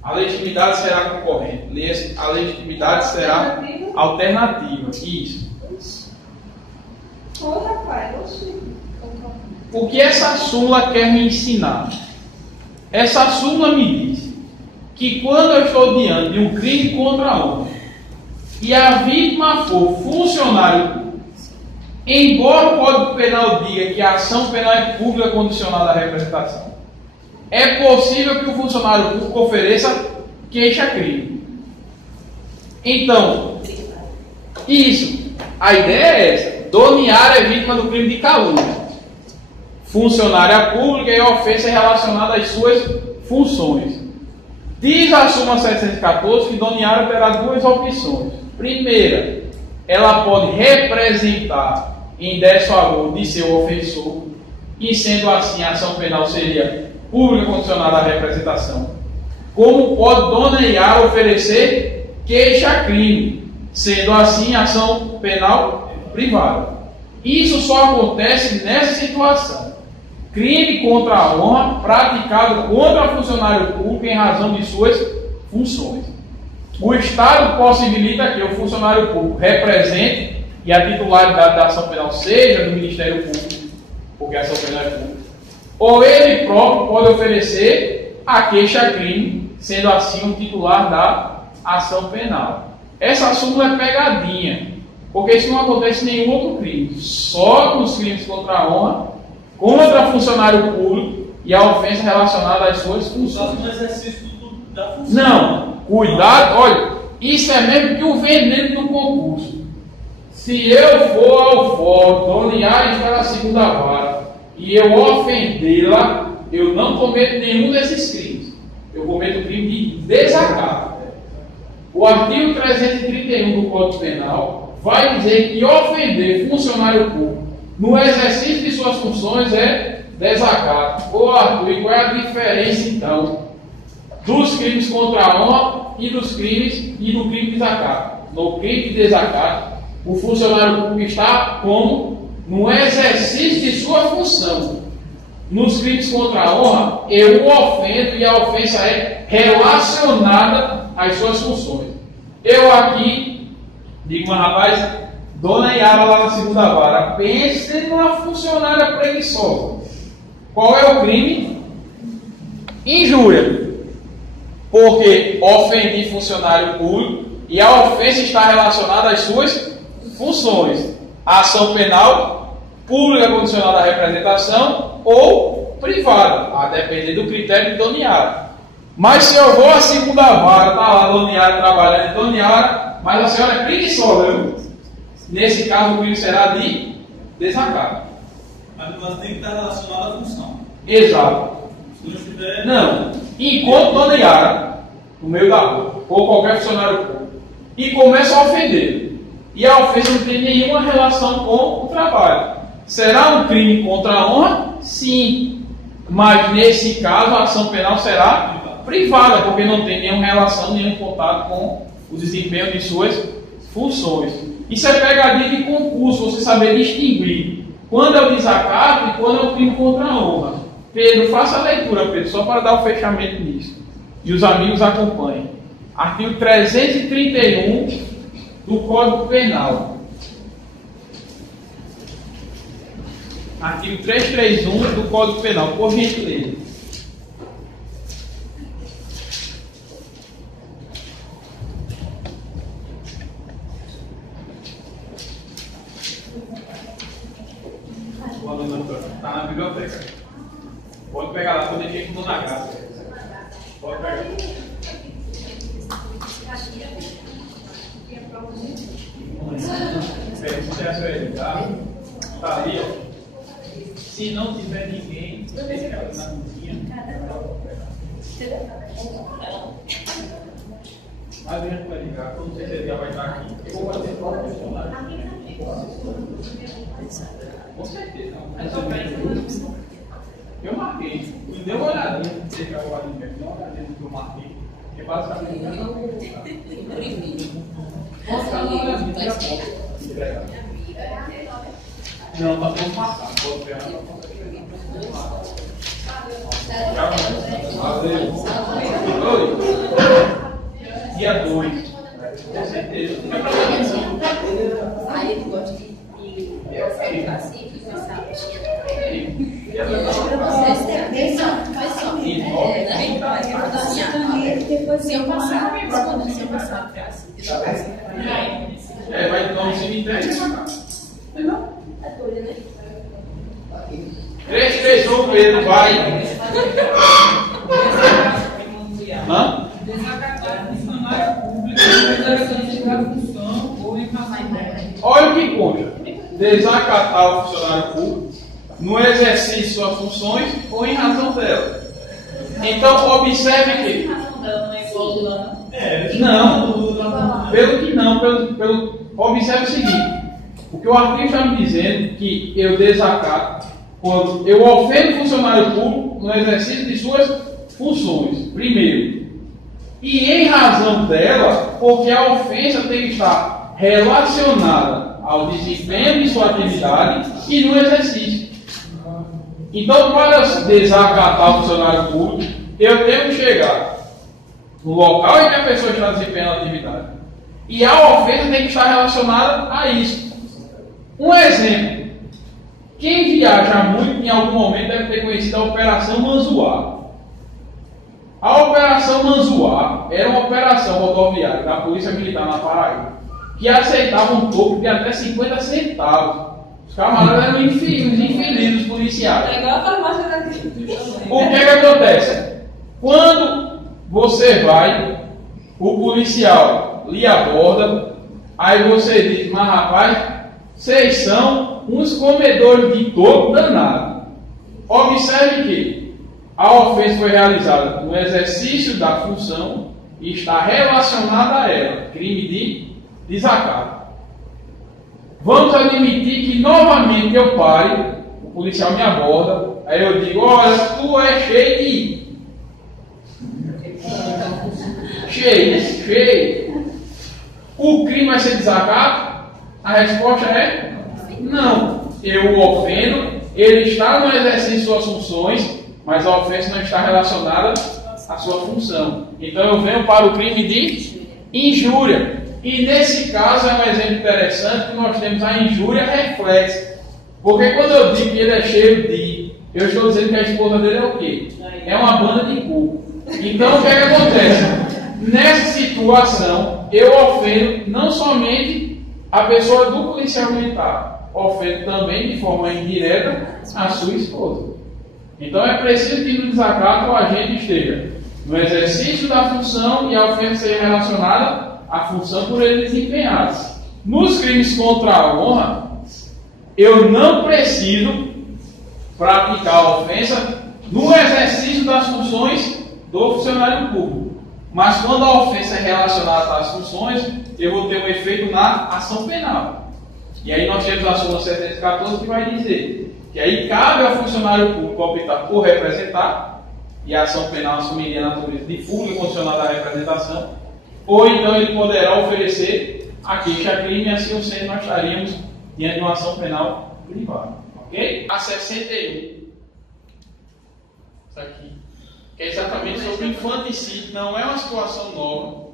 A legitimidade será concorrente. A legitimidade será alternativa. Isso. Ô, rapaz, oxi. O que essa súmula quer me ensinar? Essa súmula me diz que quando eu estou diante de um crime contra a honra e a vítima for funcionário público, embora o Código Penal diga que a ação penal é pública condicionada à representação, é possível que o funcionário público ofereça queixa-crime. Então, isso, a ideia é essa. Doniara é vítima do crime de calúnia. Funcionária pública e ofensa relacionada às suas funções. Diz a súmula 714 que Doniara terá duas opções. Primeira, ela pode representar em desfavor de seu ofensor, e sendo assim a ação penal seria pública condicionada à representação. Como pode Dona Yara oferecer queixa-crime, sendo assim a ação penal privada. Isso só acontece nessa situação. Crime contra a honra praticado contra funcionário público em razão de suas funções. O Estado possibilita que o funcionário público represente e a titularidade da ação penal seja do Ministério Público, porque a ação penal é pública, ou ele próprio pode oferecer a queixa-crime, sendo assim o titular da ação penal. Essa súmula é pegadinha, porque isso não acontece em nenhum outro crime, só nos crimes contra a honra, contra funcionário público e a ofensa relacionada às suas funções. No exercício da função. Não, cuidado, olha, isso é mesmo que o veneno do concurso. Se eu for ao fórum, Dona Yara está na segunda vara, e eu ofendê-la, eu não cometo nenhum desses crimes. Eu cometo o crime de desacato. O artigo 331 do Código Penal vai dizer que ofender funcionário público no exercício de suas funções é desacato. Ô Arthur, e qual é a diferença então dos crimes contra a honra e dos crimes e do crime de desacato? No crime de desacato, o funcionário público está como no exercício de sua função. Nos crimes contra a honra, eu o ofendo e a ofensa é relacionada às suas funções. Eu aqui digo, mas rapaz, Dona Yara lá na segunda vara, pense numa funcionária preguiçosa. Qual é o crime? Injúria. Porque ofendi funcionário público e a ofensa está relacionada às suas funções. A ação penal, pública condicionada à representação ou privada, a depender do critério de Dona Yara. Mas se eu vou à segunda vara, está lá Dona Yara trabalhando, Dona Yara, mas a senhora é preguiçosa, viu? Nesse caso, o crime será de desacato. Mas tem que estar relacionado à função. Exato. Se não estiver... Não. Enquanto Dona Yara, no meio da rua, ou qualquer funcionário público, e começa a ofender, e a ofensa não tem nenhuma relação com o trabalho. Será um crime contra a honra? Sim. Mas, nesse caso, a ação penal será privada, porque não tem nenhuma relação, nenhum contato com o desempenho de suas funções. Isso é pegadinha de concurso, você saber distinguir quando é o desacato e quando é o crime contra a honra. Pedro, faça a leitura, Pedro, só para dar o fechamento nisso. E os amigos acompanhem. Artigo 331 do Código Penal. Artigo 331 do Código Penal, por gentileza. Está na biblioteca. Pode pegar lá, que eu deixei com na casa. Pode pegar. Pergunta a sua ele, tá? Tá ali, ó. Se não tiver ninguém, deixa ela na cozinha. A gente vai ligar, quando você já vai estar aqui. Eu vou fazer qual funcionário. Com certeza. Eu marquei. Me deu uma olhadinha. Você já vai ali mesmo. Deu uma olhadinha do que eu marquei. Que basicamente. Não, tá todo marcado. Pode pegar. Oi. Dia 2. Com certeza. Aí ele gosta de ficar assim, sabe? Se eu passar, se eu passar, vai dar um cemitério. Não? é doido, né? 3, 3, 1, Pedro, vai. Hã? Desacatar o funcionário público no exercício da função ou em razão dela. Olha o que conta. Desacatar o funcionário público no exercício de suas funções ou em razão dela. Então, observe que. razão dela não é igual do ano. Não, pelo que não, observe o seguinte. O que o artigo está me dizendo que eu desacato quando eu ofendo o funcionário público no exercício de suas funções, primeiro. E em razão dela, porque a ofensa tem que estar relacionada ao desempenho de sua atividade e no exercício. Então, para desacatar o funcionário público, eu tenho que chegar no local em que a pessoa está desempenhando a atividade. E a ofensa tem que estar relacionada a isso. Um exemplo. Quem viaja muito, em algum momento, deve ter conhecido a Operação Manzoá. A Operação Manzoá era uma operação rodoviária da Polícia Militar na Paraíba, que aceitava um toco de até 50 centavos. Os camaradas eram infelizes policiais. É igual a farmácia daqui. O que acontece? Quando você vai, o policial lhe aborda, aí você diz, mas rapaz, vocês são uns comedores de toco danado. Observe que a ofensa foi realizada no exercício da função e está relacionada a ela, crime de desacato. Vamos admitir que novamente eu pare, o policial me aborda, aí eu digo, olha, tu é cheio de... cheio. O crime vai ser desacato? A resposta é não. Eu o ofendo, ele está no exercício de suas funções, mas a ofensa não está relacionada à sua função. Então eu venho para o crime de injúria. E nesse caso é um exemplo interessante que nós temos a injúria reflexa. Porque quando eu digo que ele é cheio de, eu estou dizendo que a esposa dele é o quê? É uma banda de cu. Então o que é que acontece? Nessa situação, eu ofendo não somente a pessoa do policial militar, ofendo também de forma indireta a sua esposa. Então é preciso que no desacato o agente esteja no exercício da função e a ofensa seja relacionada à função por ele desempenhar. Nos crimes contra a honra, eu não preciso praticar a ofensa no exercício das funções do funcionário público. Mas quando a ofensa é relacionada às funções, eu vou ter um efeito na ação penal. E aí nós temos a súmula 714 que vai dizer que aí cabe ao funcionário público optar por representar, e a ação penal assumiria a natureza de fuga condicional da representação, ou então ele poderá oferecer a queixa-crime, e assim o sendo nós estaríamos diante de uma ação penal privada. Ok? A 61. Isso aqui. Que é exatamente sobre o infanticídio. Não é uma situação nova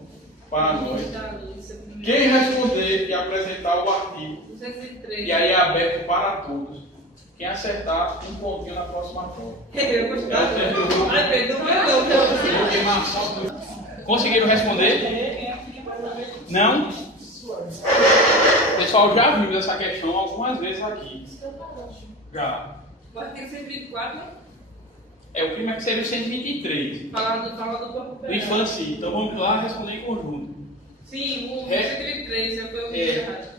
para nós. Quem responder e apresentar o artigo, e aí é aberto para todos. Quem acertar, um pontinho na próxima prova. Conseguiram responder? Não? O pessoal já viu essa questão algumas vezes aqui. Já. O artigo 124 É o crime que seria o 123. fala do corpo Do infanticídio. Então vamos lá responder em conjunto. Sim, o É. 123 63, é o que eu vi errado.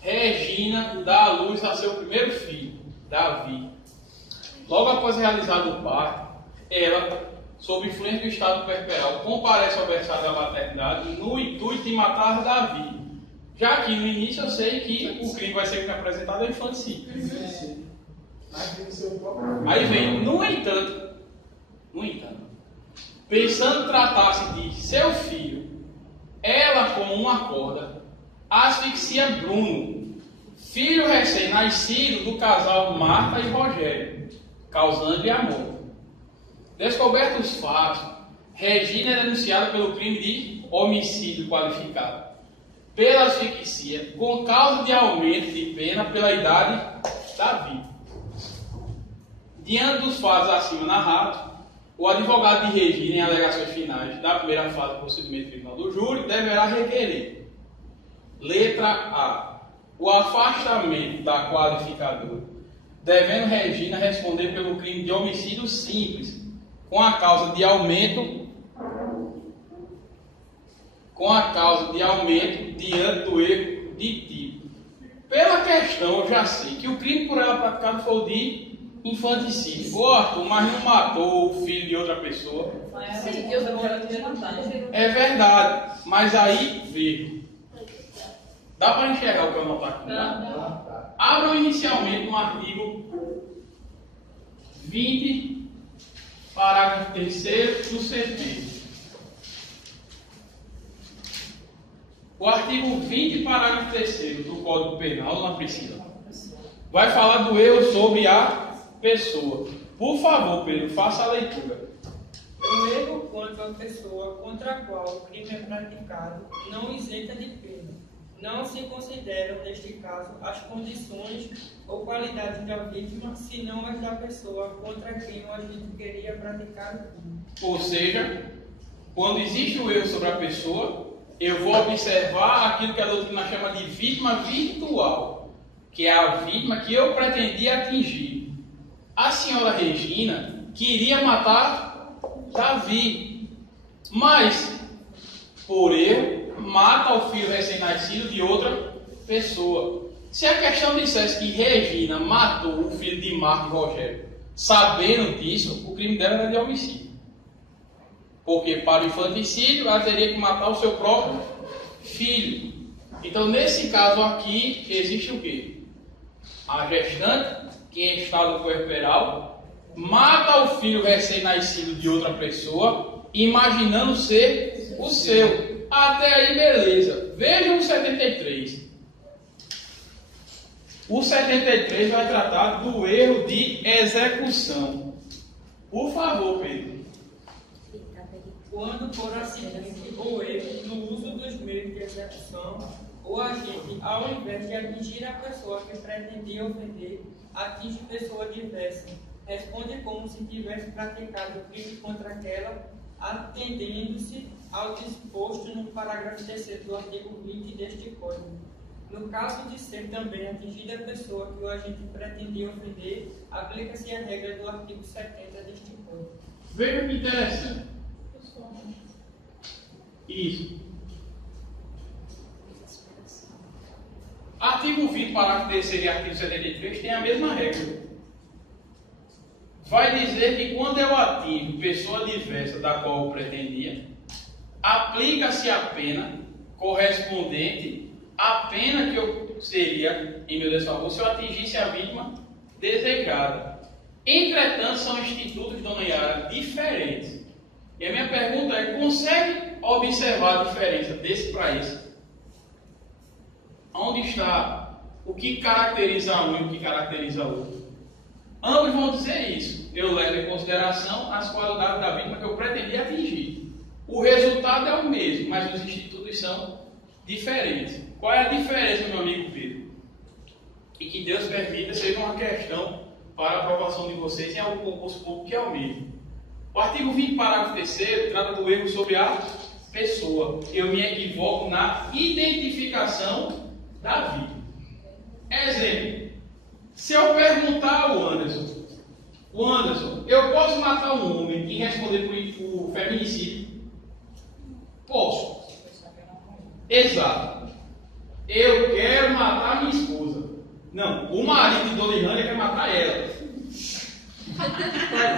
Regina dá à luz a seu primeiro filho, Davi. Logo após realizado o parto, ela, sob influência do estado puerperal, comparece ao berçário da maternidade no intuito de matar Davi. Já que no início eu sei que o crime vai ser apresentado ao infanticídio. Aí vem, no entanto, pensando tratar-se de seu filho, ela com uma corda asfixia Bruno, filho recém-nascido do casal Marta e Rogério, causando-lhe a morte. Descobertos os fatos, Regina é denunciada pelo crime de homicídio qualificado, pela asfixia, com causa de aumento de pena pela idade da vítima. Diante dos fatos acima narrados, o advogado de Regina, em alegações finais da primeira fase do procedimento criminal do júri, deverá requerer: letra A, o afastamento da qualificadora, devendo Regina responder pelo crime de homicídio simples, com a causa de aumento diante do erro de tipo. Pela questão, eu já sei que o crime por ela praticado foi o de infanticídio. Ô Arthur, mas não matou o filho de outra pessoa. Sim, Deus agora te matar. É verdade, mas aí vê. Dá para enxergar o que eu não está aqui? Não. Abram inicialmente no artigo 20, parágrafo 3º do CP. O artigo 20, parágrafo 3º do Código Penal, dona Priscila, vai falar do erro sobre a pessoa. Por favor, Pedro, faça a leitura. O erro quanto à pessoa contra a qual o crime é praticado não isenta de pena. Não se consideram, neste caso, as condições ou qualidades da vítima, senão as da pessoa contra quem o agente queria praticar o crime. Ou seja, quando existe o erro sobre a pessoa, eu vou observar aquilo que a doutrina chama de vítima virtual, que é a vítima que eu pretendia atingir. A senhora Regina queria matar Davi, mas, por erro, mata o filho recém-nascido de outra pessoa. Se a questão dissesse que Regina matou o filho de Marco e Rogério, sabendo disso, o crime dela era de homicídio. Porque para o infanticídio ela teria que matar o seu próprio filho. Então, nesse caso aqui, existe o quê? A gestante, que em estado puerperal, mata o filho recém-nascido de outra pessoa, imaginando ser o seu. Até aí, beleza. Vejam o 73. O 73 vai tratar do erro de execução. Por favor, Pedro. Quando for acidente ou erro no uso dos meios de execução, o agente, ao invés de atingir a pessoa que pretendia ofender, atinge pessoa diversa. Responde como se tivesse praticado o crime contra aquela, atendendo-se ao disposto no parágrafo 3º do artigo 20 deste Código. No caso de ser também atingida a pessoa que o agente pretendia ofender, aplica-se a regra do artigo 70 deste Código. Veja que interessante. Isso. Artigo 20, parágrafo 3º e artigo 73 tem a mesma regra. Vai dizer que quando eu atingo pessoa diversa da qual eu pretendia, aplica-se a pena correspondente à pena que eu seria em meu desfavor se eu atingisse a vítima desejada. Entretanto, são institutos, dona Yara, diferentes. E a minha pergunta é: consegue observar a diferença desse para esse? Onde está o que caracteriza um e o que caracteriza o outro? Ambos vão dizer isso. Eu levo em consideração as qualidades da vítima que eu pretendia atingir. O resultado é o mesmo, mas os institutos são diferentes. Qual é a diferença, meu amigo Pedro? E que Deus permita seja uma questão para a aprovação de vocês em algum concurso público que é o mesmo. O artigo 20, parágrafo 3º, trata do erro sobre a pessoa. Eu me equivoco na identificação da vítima. Exemplo. Se eu perguntar ao Anderson, eu posso matar um homem e responder por feminicídio? Posso. Exato. eu quero matar minha esposa. Não, o marido de Dona Irlândia quer matar ela.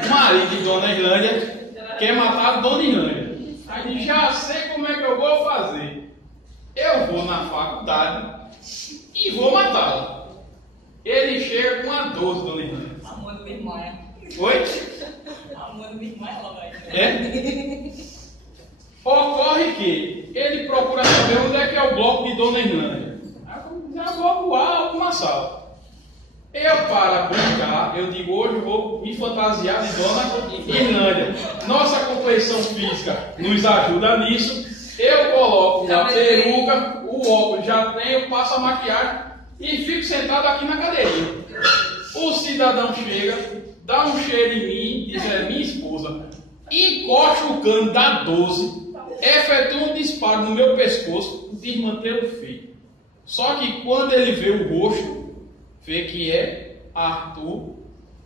O marido de Dona Irlândia quer matar a Dona Irlândia. Aí já sei como é que eu vou fazer. Eu vou na faculdade e vou matá-la. Ele chega com a 12, Dona Irlândia. Amor do meu irmão, é? Oi? Amor do meu irmão, ela vai. É? Ocorre que ele procura saber onde é que é o bloco de Dona Irlândia. Aí eu já bloco A, alguma sala. Eu para brincar, eu digo, hoje eu vou me fantasiar de Dona Irlândia. Nossa complexão física nos ajuda nisso. Eu coloco a peruca, o óculos já tenho, passo a maquiagem e fico sentado aqui na cadeirinha. O cidadão chega, dá um cheiro em mim, diz, é minha esposa, encosta o cano da 12, efetua um disparo no meu pescoço, desmantelo o feito. Só que quando ele vê o rosto, vê que é Arthur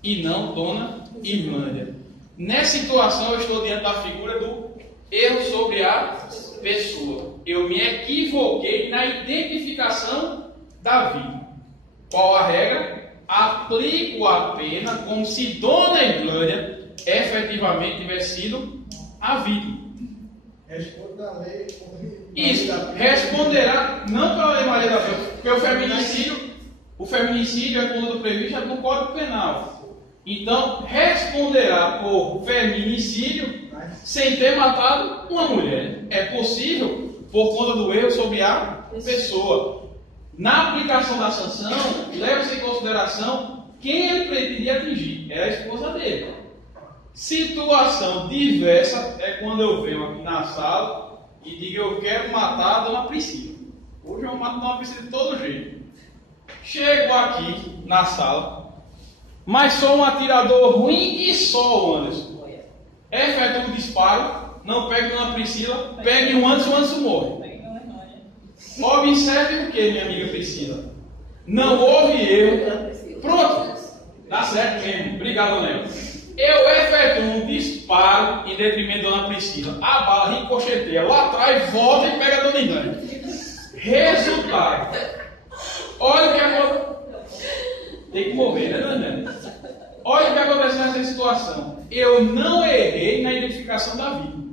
e não Dona Irlândia. Nessa situação eu estou diante da figura do erro sobre a pessoa. Eu me equivoquei na identificação da vítima. Qual a regra? Aplico a pena como se Dona Irlândia efetivamente tivesse sido a vítima. Responda a lei. Isso, responderá não pela Lei Maria da Penha, porque o feminicídio é quando previsto no Código Penal. Então, responderá por feminicídio sem ter matado uma mulher. É possível por conta do erro sobre a pessoa. Na aplicação da sanção, leva-se em consideração quem ele pretendia atingir. Era a esposa dele. Situação diversa é quando eu venho aqui na sala e digo eu quero matar a Dona Priscila. Hoje eu mato a Dona Priscila de todo jeito. Chego aqui na sala, mas sou um atirador ruim e só o Anderson. Efetuo o disparo, não pego Dona Priscila, pegue o Anderson morre. Observe o que, minha amiga Priscila? Não houve erro. Pronto, dá certo mesmo. Obrigado, Léo. Eu efetuo um disparo em detrimento da Dona Priscila. A bala ricocheteia lá atrás, volta e pega a Dona Irlândia. Resultado. Olha o que acontece. Tem que mover, né, Dona? Olha o que acontece nessa situação. Eu não errei na identificação da vítima.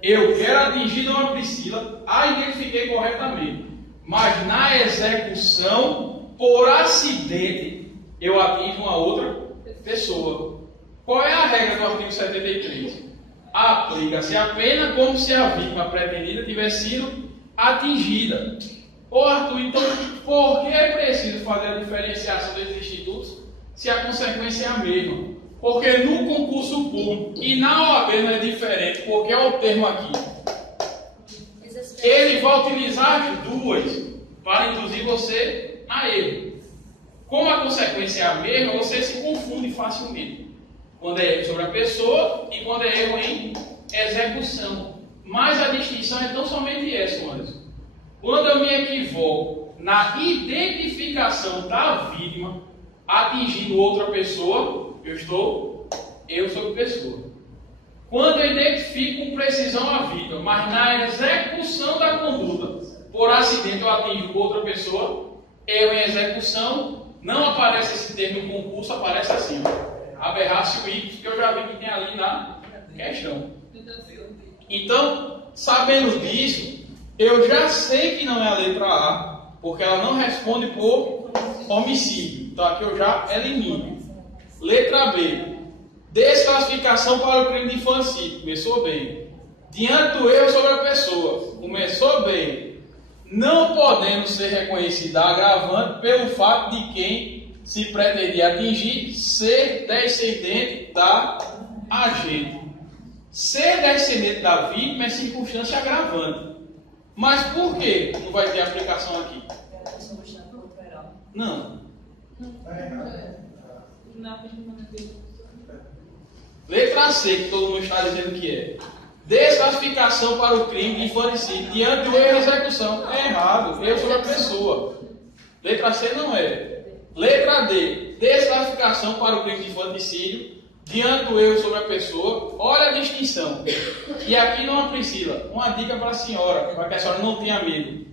Eu quero atingir Dona Priscila, a identifiquei corretamente. Mas na execução, por acidente, eu atingo uma outra pessoa. Qual é a regra do artigo 73? Aplica-se a pena como se a vítima pretendida tivesse sido atingida. Ô Arthur, então por que é preciso fazer a diferenciação desses institutos se a consequência é a mesma? Porque no concurso público e na OAB não é diferente, porque é o termo aqui. Ele vai utilizar as duas para induzir você a erro. Como a consequência é a mesma, você se confunde facilmente. Quando é erro sobre a pessoa e quando é erro em execução. Mas a distinção é tão somente essa, Anderson. Quando eu me equivoco na identificação da vítima, atingindo outra pessoa, eu estou eu sobre pessoa. Quando eu identifico com precisão a vítima, mas na execução da conduta, por acidente eu atingo outra pessoa, eu em execução, não aparece esse termo em concurso, aparece assim, aberratio ictus, que eu já vi que tem ali na questão. Então, sabendo disso, eu já sei que não é a letra A, porque ela não responde por homicídio. Então aqui eu já elimino. Letra B. Desclassificação para o crime de infanticídio. Começou bem. Diante do erro sobre a pessoa. Começou bem. Não podendo ser reconhecida agravante pelo fato de quem se pretendia atingir ser descendente da agente. Ser descendente da vítima é circunstância agravante. Mas por que não vai ter aplicação aqui? Não. Letra C, que todo mundo está dizendo que é. Desclassificação para o crime de infanticídio diante do erro de execução. É errado, erro sobre a pessoa. Letra C não é. Letra D, desclassificação para o crime de infanticídio diante do erro sobre a pessoa. Olha a distinção. E aqui não, Priscila, uma dica para a senhora, para que a senhora não tenha medo.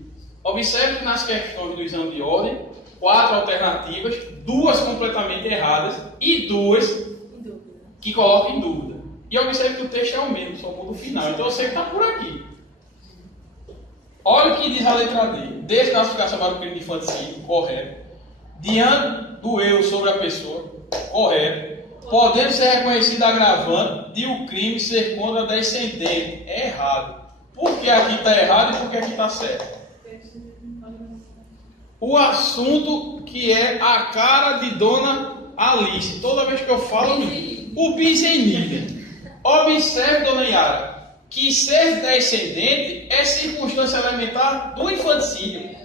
Observe que nas questões do exame de ordem, 4 alternativas, 2 completamente erradas e 2 que colocam em dúvida. E observe que o texto é o mesmo, só muda o final. Então eu sei que está por aqui. Olha o que diz a letra D. Desclassificação para o crime de infanticídio, correto. Diante do eu sobre a pessoa, correto. Podendo ser reconhecido agravante de o crime ser contra descendente. É errado. Por que aqui está errado e por que aqui está certo? O assunto que é a cara de Dona Alice. Toda vez que eu falo, o bis em idem. Observe, Dona Yara, que ser descendente é circunstância elementar do infanticídio.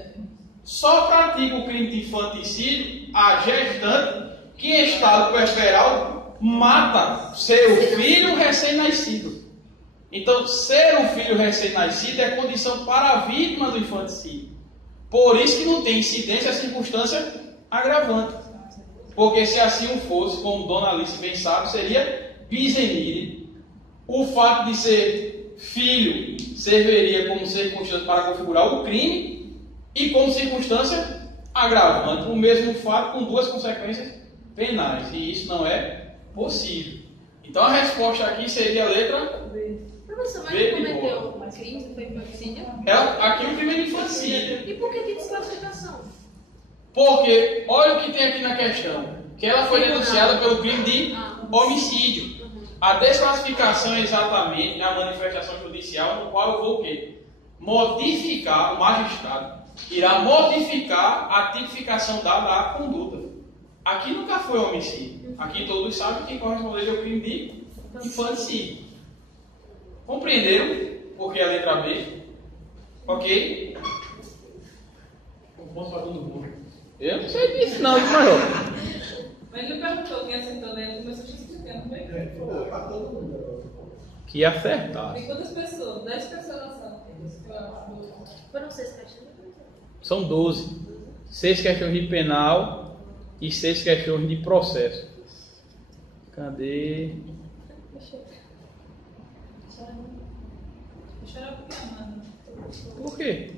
Só pratica o crime de infanticídio a gestante que em estado puerperal mata seu filho recém-nascido. Então, ser um filho recém-nascido é condição para a vítima do infanticídio. Por isso que não tem incidência a circunstância agravante. Porque se assim o fosse, como Dona Alice bem sabe, seria bis in idem. O fato de ser filho serviria como circunstância para configurar o crime e como circunstância agravante. O mesmo fato com 2 consequências penais. E isso não é possível. Então a resposta aqui seria a letra Professor, mas B. não cometeu um crime, foi infanticídio? Aqui o crime é de infanticídio. E por que tem desclassificação? Porque, olha o que tem aqui na questão, que ela foi denunciada pelo crime de homicídio. A desclassificação é exatamente a manifestação judicial no qual eu vou o quê? Modificar, o magistrado irá modificar a tipificação dada à conduta. Aqui nunca foi homicídio. Aqui todos sabem que corresponderia ao crime de infanticídio. Compreenderam? Porque a letra B? Ok? Um ponto para todo mundo. Eu não sei disso não, de maior. Mas ele perguntou quem acertou, né? Ele começou a justificar, não foi? Para todo mundo. Que acertar. Tem quantas pessoas? 10 pessoas na sala. Foram 6 questões? São 12. 6 questões de penal e 6 questões de processo. Cadê? Chorar porque amada. Por quê?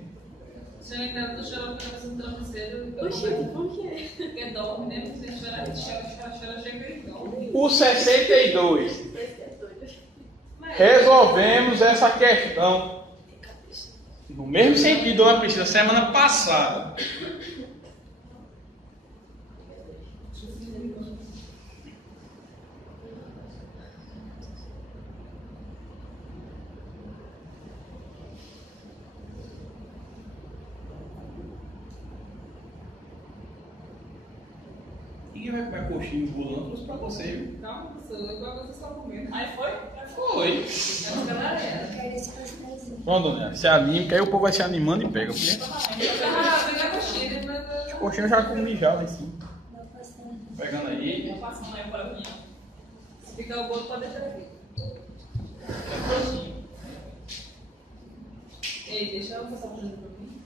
Se eu ainda tô chorando porque eu tô no travesseiro. Oxi, por quê? Porque dorme, né? Você chora, chega e dorme. O 62. Resolvemos essa questão no mesmo sentido, Dona Priscila, semana passada. Ninguém vai comer coxinha bolando, trouxe pra você, viu? Calma, professor, igual você só comendo. Aí foi? Foi. Essa galera. Bom, dona, se anime, que aí o povo vai se animando e pega. Porque Pegar coxinha, mas. coxinha eu já comi já lá em cima. Pegando aí. Não passa não, é para mim. Se ficar o bolo, pode deixar aqui. Ei, deixa eu passar o presente pra mim.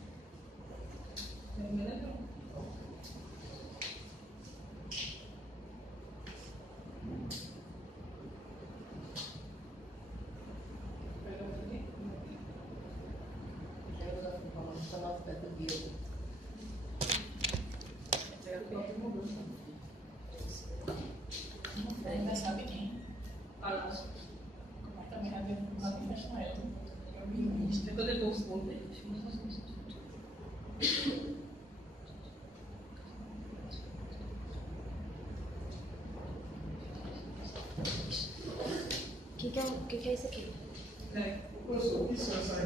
Vai saber quem. Também vai ver uma festa na ela. Depois eu dou os pontos dele. O que é isso aqui? Professor, o que são essas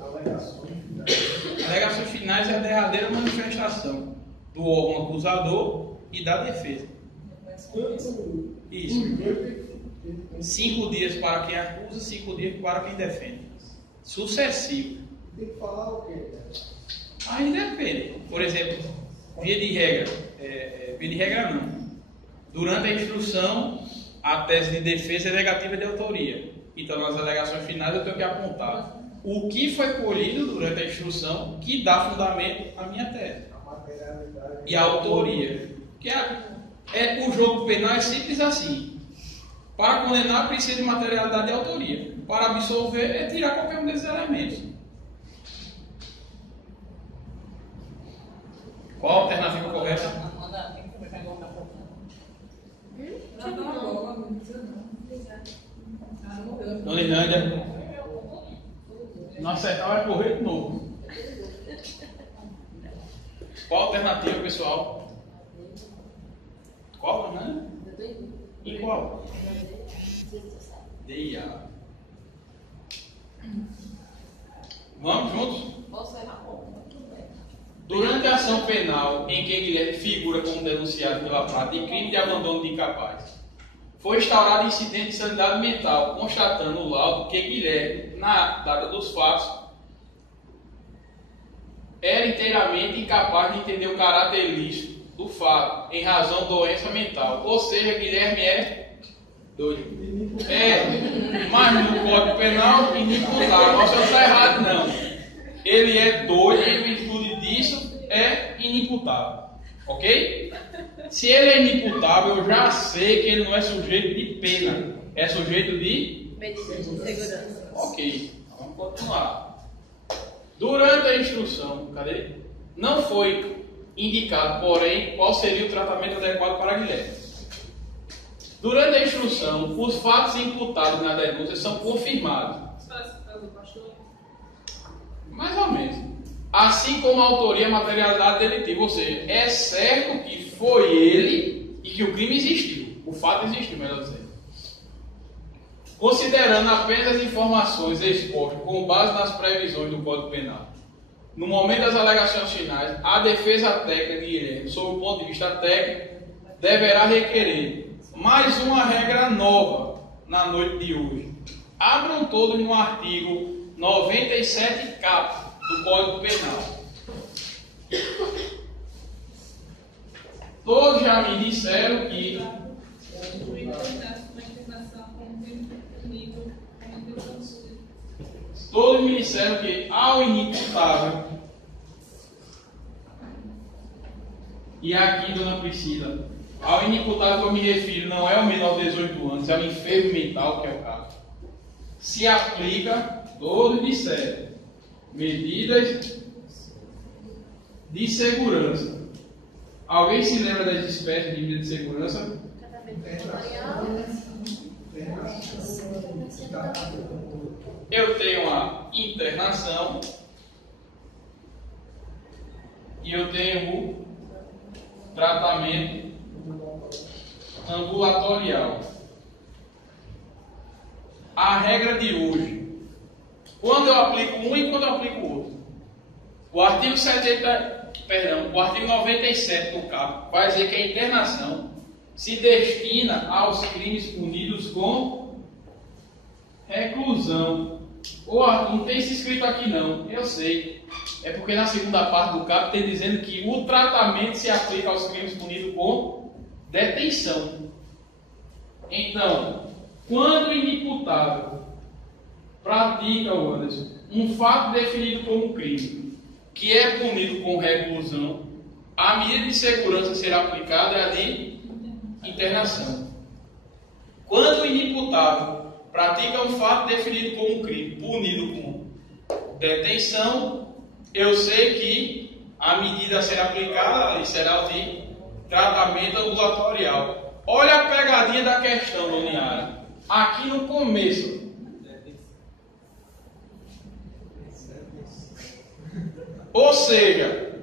alegações finais? Alegações finais é a derradeira manifestação do órgão acusador e da defesa. Isso. 5 dias para quem acusa, 5 dias para quem defende. Sucessivo. Tem que falar o quê? Aí depende. Por exemplo, via de regra não. Durante a instrução, a tese de defesa é negativa de autoria. Então, nas alegações finais, eu tenho que apontar o que foi colhido durante a instrução que dá fundamento à minha tese. A materialidade. E a autoria. Que o jogo penal é simples assim. Para condenar, precisa de materialidade e autoria. Para absolver, é tirar qualquer um desses elementos. acertar, vai correr de novo. Qual a alternativa, pessoal? Qual, né? E qual? D e A. Vamos juntos? Durante a ação penal em que Guilherme figura como denunciado pela prática de crime de abandono de incapaz, foi instaurado incidente de sanidade mental, constatando o laudo que Guilherme, na data dos fatos, era inteiramente incapaz de entender o caráter ilícito do fato, em razão de doença mental. Ou seja, Guilherme é doido. Mas no Código Penal, inimputável. Você não está errado, não. Ele é doido e, em virtude disso, é inimputável. Ok? Se ele é inimputável, eu já sei que ele não é sujeito de pena. É sujeito de Medida de segurança. Ok, vamos continuar. Durante a instrução, não foi indicado, porém, qual seria o tratamento adequado para Guilherme. Durante a instrução, os fatos imputados na denúncia são confirmados. Mais ou menos. Assim como a autoria e a materialidade delitiva, ou seja, é certo que foi ele e que o crime existiu. O fato existiu, melhor dizendo. Considerando apenas as informações expostas com base nas previsões do Código Penal, no momento das alegações finais, a defesa técnica de Guilherme, sob o ponto de vista técnico, deverá requerer mais uma regra nova na noite de hoje. Abram todos no artigo 97-cap do Código Penal. Todos já me disseram que todos me disseram que ao inimputável, e aqui, dona Priscila, ao inimputável que eu me refiro não é o menor de 18 anos, é o enfermo mental, que é o caso. Se aplica, todos disseram, medidas de segurança. Alguém se lembra das espécies de medidas de segurança? Eu tenho a internação e eu tenho o tratamento ambulatorial. A regra de hoje, quando eu aplico um e quando eu aplico o outro. O artigo 97 do CAP vai dizer que a internação se destina aos crimes punidos com reclusão. Não tem isso escrito aqui não, eu sei. É porque na segunda parte do CAP tem dizendo que o tratamento se aplica aos crimes punidos com detenção. Então, quando o inimputável pratica, Anderson, um fato definido como crime, que é punido com reclusão, a medida de segurança será aplicada é a de internação. Quando o inimputável pratica um fato definido como crime, punido com detenção, eu sei que a medida a ser aplicada será o de tratamento ambulatorial. Olha a pegadinha da questão, dona Yara. Aqui no começo. Ou seja,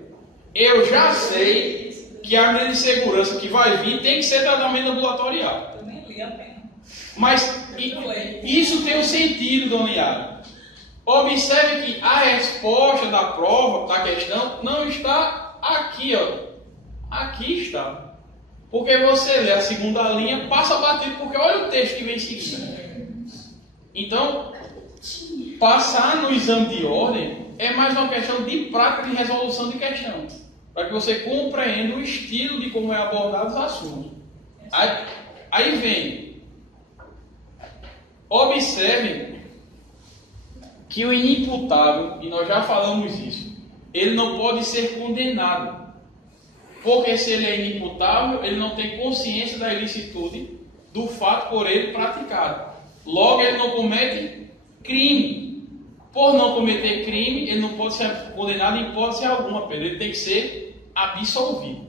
eu já sei que a medida de segurança que vai vir tem que ser tratamento ambulatorial. Eu nem li a pena. Mas isso tem um sentido, dona Yara. Observe que a resposta da prova, da questão, não está aqui, ó. Aqui está. Porque você lê a segunda linha, passa batido, porque olha o texto que vem em seguida. Então, passar no exame de ordem é mais uma questão de prática de resolução de questão. Para que você compreenda o estilo de como é abordado os assuntos. Aí vem. Observe que o inimputável, e nós já falamos isso, ele não pode ser condenado. Porque se ele é inimputável, ele não tem consciência da ilicitude do fato por ele praticado. Logo, ele não comete crime. Por não cometer crime, ele não pode ser condenado em hipótese alguma, Pedro. Ele tem que ser absolvido.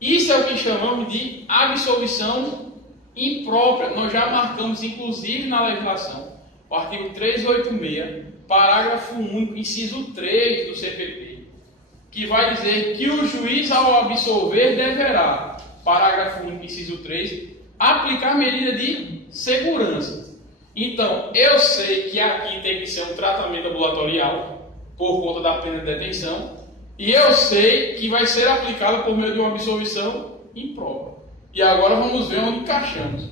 Isso é o que chamamos de absolvição imprópria. Nós já marcamos, inclusive, na legislação, o artigo 386, parágrafo único, inciso 3 do CPP, que vai dizer que o juiz, ao absolver, deverá, parágrafo único, inciso 3, aplicar medida de segurança. Então, eu sei que aqui tem que ser um tratamento ambulatorial, por conta da pena de detenção, e eu sei que vai ser aplicado por meio de uma absolvição imprópria. E agora vamos ver onde encaixamos.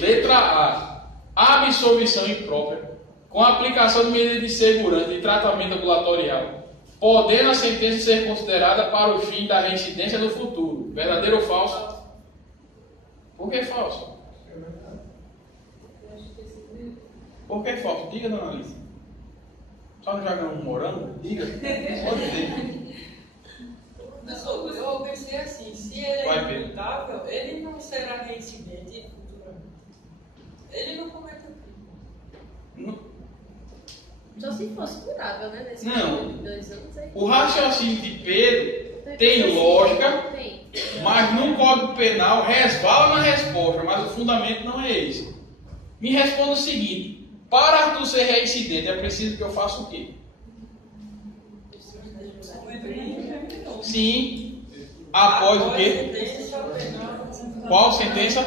Letra A. Absolvição imprópria, com aplicação de medida de segurança e tratamento ambulatorial, podendo a sentença ser considerada para o fim da reincidência no futuro. Verdadeiro ou falso? Por que falso? Por que falso? Diga, dona Alice. Só não joga um morango? Diga. Pode dizer. Eu pensei assim, se ele Vai, é Pedro. imputável, ele não será reincidente futuramente. Ele não cometeu crime. Só se fosse curável, né? Nesse Não. período de 2 anos aí. O raciocínio de Pedro tem lógica, Tem. mas no Código Penal resvala na resposta, mas o fundamento não é esse. Me responda o seguinte: para Arthur ser reincidente, é preciso que eu faça o quê? Sim. Após o quê? Qual sentença?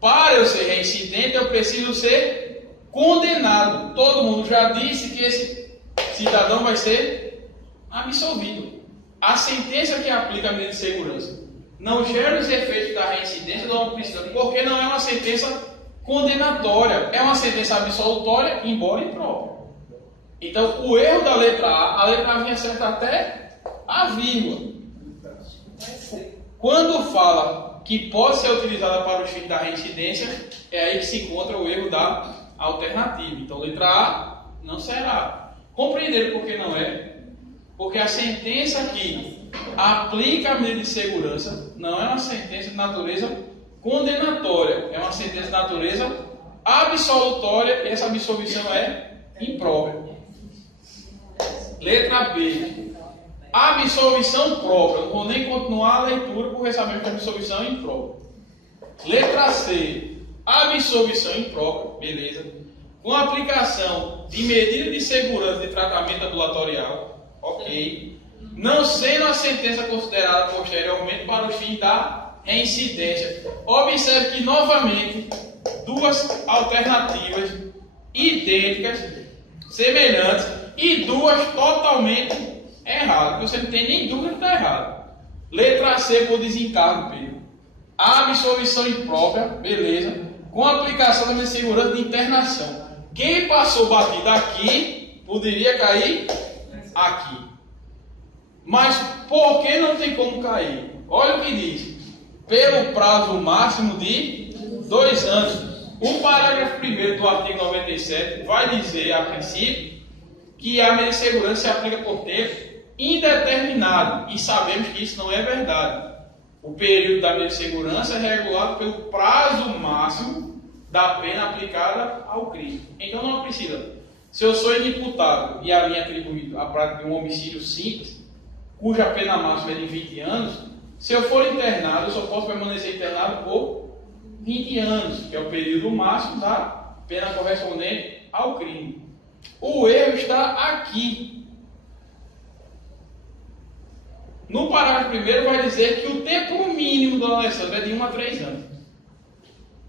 Para eu ser reincidente, eu preciso ser condenado. Todo mundo já disse que esse cidadão vai ser absolvido. A sentença que aplica a medida de segurança não gera os efeitos da reincidência do homicídio, porque não é uma sentença condenatória, é uma sentença absolutória, embora imprópria. Então, o erro da letra A vinha certa até a vírgula. Quando fala que pode ser utilizada para o fim da reincidência, é aí que se encontra o erro da alternativa. Então, letra A não será. Compreenderam por que não é? Porque a sentença que aplica a medida de segurança não é uma sentença de natureza condenatória, é uma sentença de natureza absolutória, e essa absolvição é imprópria. Letra B. Absolvição própria. Não vou nem continuar a leitura porque sabemos que a absolvição é imprópria. Letra C. Absolvição imprópria. Beleza. Com aplicação de medida de segurança de tratamento ambulatorial. Ok. Não sendo a sentença considerada posteriormente para o fim da reincidência. Observe que, novamente, duas alternativas idênticas, semelhantes, e duas totalmente erradas. Você não tem nem dúvida que está errado. Letra C por desencargo, Pedro. Absolvição imprópria, beleza. Com aplicação da medida de segurança de internação. Quem passou batido aqui, poderia cair aqui. Mas por que não tem como cair? Olha o que diz. Pelo prazo máximo de 2 anos. O parágrafo 1º do artigo 97 vai dizer, a princípio, que a medida de segurança se aplica por tempo indeterminado. E sabemos que isso não é verdade. O período da medida de segurança é regulado pelo prazo máximo da pena aplicada ao crime. Então não precisa. Se eu sou inimputável e a mim é atribuído a prática de um homicídio simples, cuja pena máxima é de 20 anos, se eu for internado, eu só posso permanecer internado por 20 anos, que é o período máximo da pena correspondente ao crime. O erro está aqui. No parágrafo 1º vai dizer que o tempo mínimo do Alessandro é de 1 a 3 anos.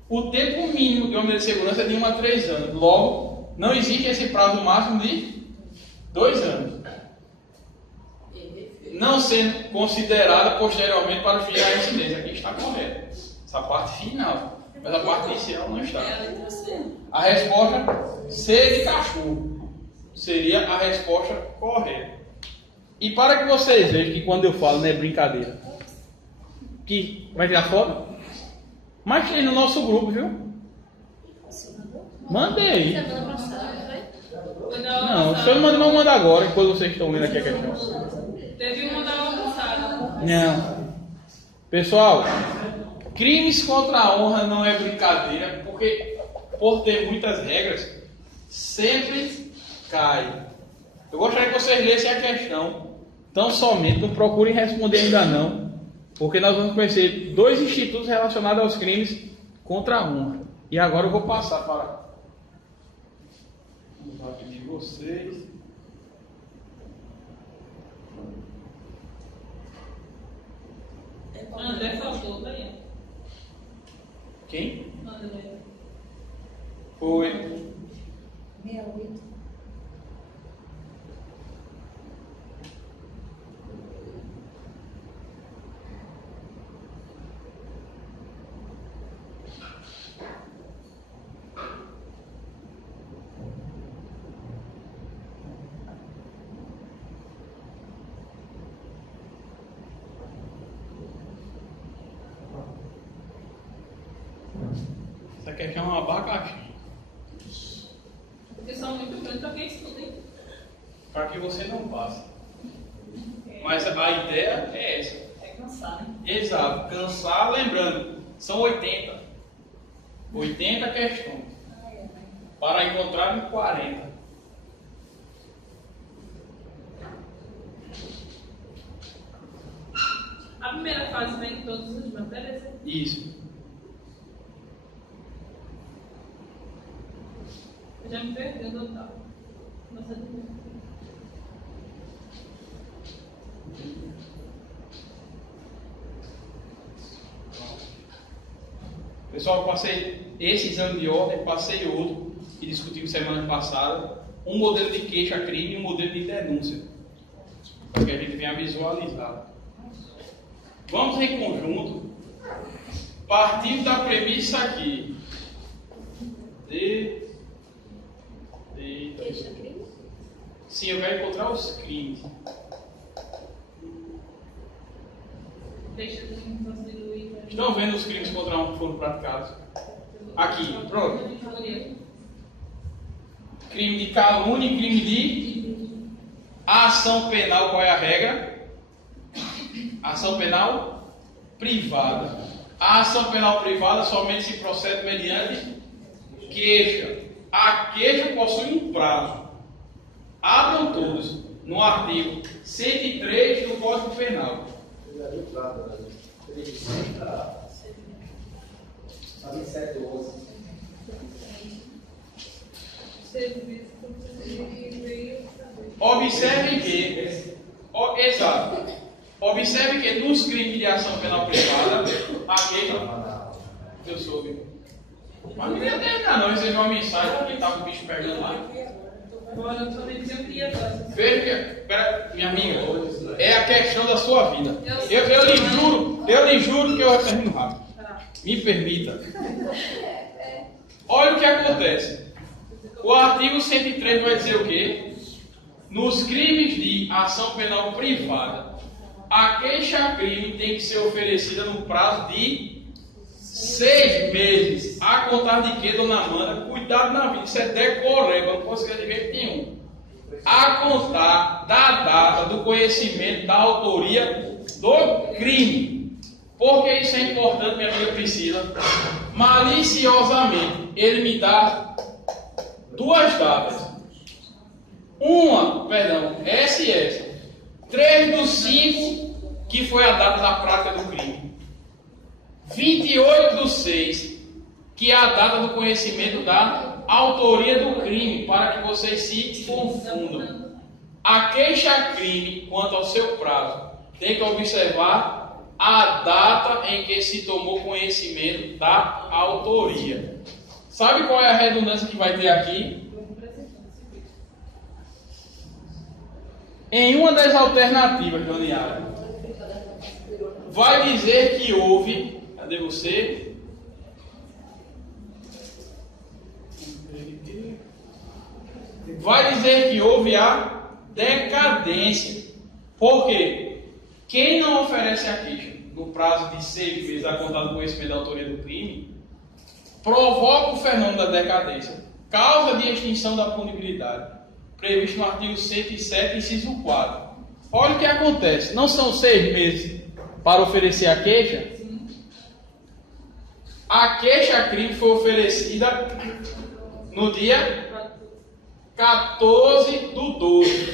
O tempo mínimo de uma medida de segurança é de 1 a 3 anos. Logo, não existe esse prazo máximo de 2 anos. Não sendo considerada posteriormente para o fim da incidência. Aqui está correto. Essa parte final. Mas a parte inicial não está. A resposta C de cachorro seria a resposta correta. E para que vocês vejam que quando eu falo não é brincadeira. Que vai tirar foto? Mas tem no nosso grupo, viu? Mandei. Semana passada, foi? Não, o senhor não manda agora, enquanto vocês estão lendo aqui a questão. Teve uma da aula passada. Não. Pessoal, crimes contra a honra não é brincadeira, porque por ter muitas regras, sempre cai. Eu gostaria que vocês lessem a questão, tão somente, não procurem responder ainda não, porque nós vamos conhecer 2 institutos relacionados aos crimes contra a honra. E agora eu vou passar para Vamos lá pedir vocês. André faltou, daí. Quem? André. Foi. 68. Isso aqui é um abacaxi. Porque são muito grandes para quem estuda, hein? Para que você não passe. Mas a ideia é essa. É cansar, né? Exato. Cansar, lembrando, são 80. 80 questões. Para encontrar em 40. A primeira fase vem de todas as matérias. Isso. Eu já me perdi onde eu estava. Nossa, Pessoal, eu passei esse exame de ordem, passei outro que discutimos semana passada. Um modelo de queixa-crime e um modelo de denúncia. Para que a gente venha visualizar. Vamos em conjunto, partindo da premissa aqui. Sim, eu quero encontrar os crimes. deixa de constituir. Estão vendo os crimes contra um que foram praticados? Aqui, pronto. Crime de calúnia e crime de ação penal. Qual é a regra? Ação penal privada. A ação penal privada somente se procede mediante queixa. A queixa possui um prazo. Abram todos no artigo 103 do Código Penal. Observe que, observe que nos crimes de ação penal privada, a queixa, eu soube. Mas não ia terminar não, recebi uma mensagem que estava o bicho pegando lá. Agora eu estou dizendo que eu queria dar. Veja, minha amiga, é a questão da sua vida. Eu lhe juro que eu termino rápido. Me permita. Olha o que acontece. O artigo 103 vai dizer o quê? Nos crimes de ação penal privada, a queixa-crime tem que ser oferecida no prazo de 6 meses. A contar de quê, dona Amanda? Cuidado na vida, isso é decoreba, não posso esquecer de jeito nenhum. A contar da data do conhecimento da autoria do crime. Por que isso é importante, minha amiga Priscila? Maliciosamente, ele me dá duas datas. Essa e essa. 3/5, que foi a data da prática do crime. 28/6, que é a data do conhecimento da autoria do crime, para que vocês se confundam. A queixa-crime, quanto ao seu prazo, tem que observar a data em que se tomou conhecimento da autoria. Sabe qual é a redundância que vai ter aqui? Em uma das alternativas, Doniara, vai dizer que houve. Cadê você? Vai dizer que houve a decadência. Por quê? Quem não oferece a queixa no prazo de 6 meses a contar do conhecimento da autoria do crime, provoca o fenômeno da decadência, causa de extinção da punibilidade, previsto no artigo 107, inciso 4. Olha o que acontece. Não são 6 meses para oferecer a queixa? A queixa-crime foi oferecida no dia 14/12.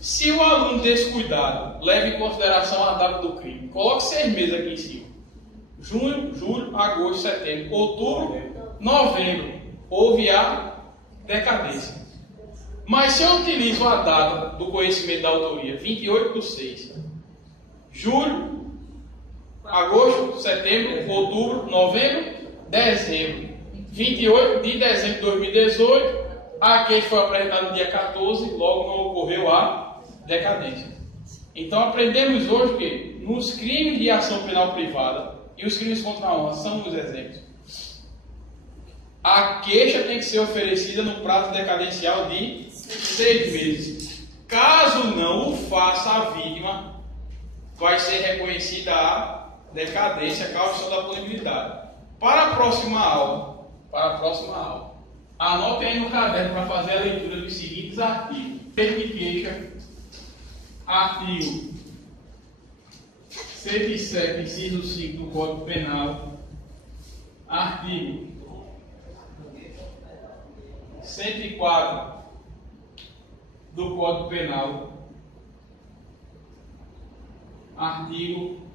Se o aluno descuidado leva em consideração a data do crime, coloque 6 meses aqui em cima. Junho, julho, agosto, setembro, outubro, novembro. Houve a decadência. Mas se eu utilizo a data do conhecimento da autoria, 28/6, julho, agosto, setembro, outubro, novembro, dezembro, 28 de dezembro de 2018, a queixa foi apresentada no dia 14, logo não ocorreu a decadência. Então aprendemos hoje que nos crimes de ação penal privada e os crimes contra a honra são os exemplos. A queixa tem que ser oferecida no prazo decadencial de 6 meses. Caso não o faça, a vítima vai ser reconhecida a decadência, causa da punibilidade. Para a próxima aula, anote aí no caderno para fazer a leitura dos seguintes artigos. Termo de queixa, artigo 107, inciso 5 do Código Penal, artigo 104 do Código Penal, artigo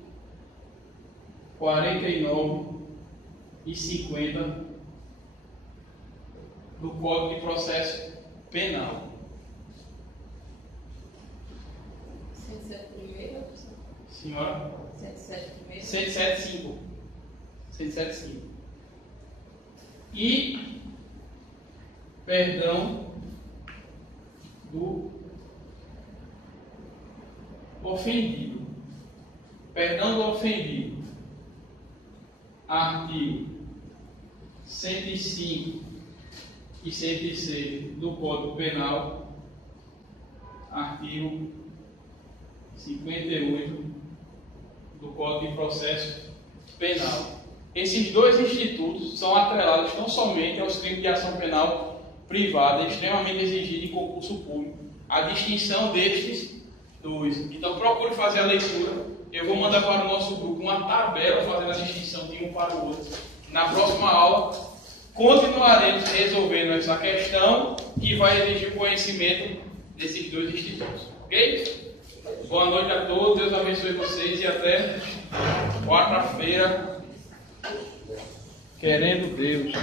49 e 50 do Código de Processo Penal. 107 primeiro? Senhora? 107 primeiro? 107.5. 107.5. E perdão do ofendido. Perdão do ofendido. Artigo 105 e 106 do Código Penal. Artigo 58 do Código de Processo Penal. Esses dois institutos são atrelados não somente aos crimes de ação penal privada, extremamente exigido em concurso público, a distinção destes dois. Então procure fazer a leitura. Eu vou mandar para o nosso grupo uma tabela fazendo a distinção de um para o outro. Na próxima aula, continuaremos resolvendo essa questão que vai exigir o conhecimento desses dois institutos. Ok? Boa noite a todos, Deus abençoe vocês e até quarta-feira, querendo Deus.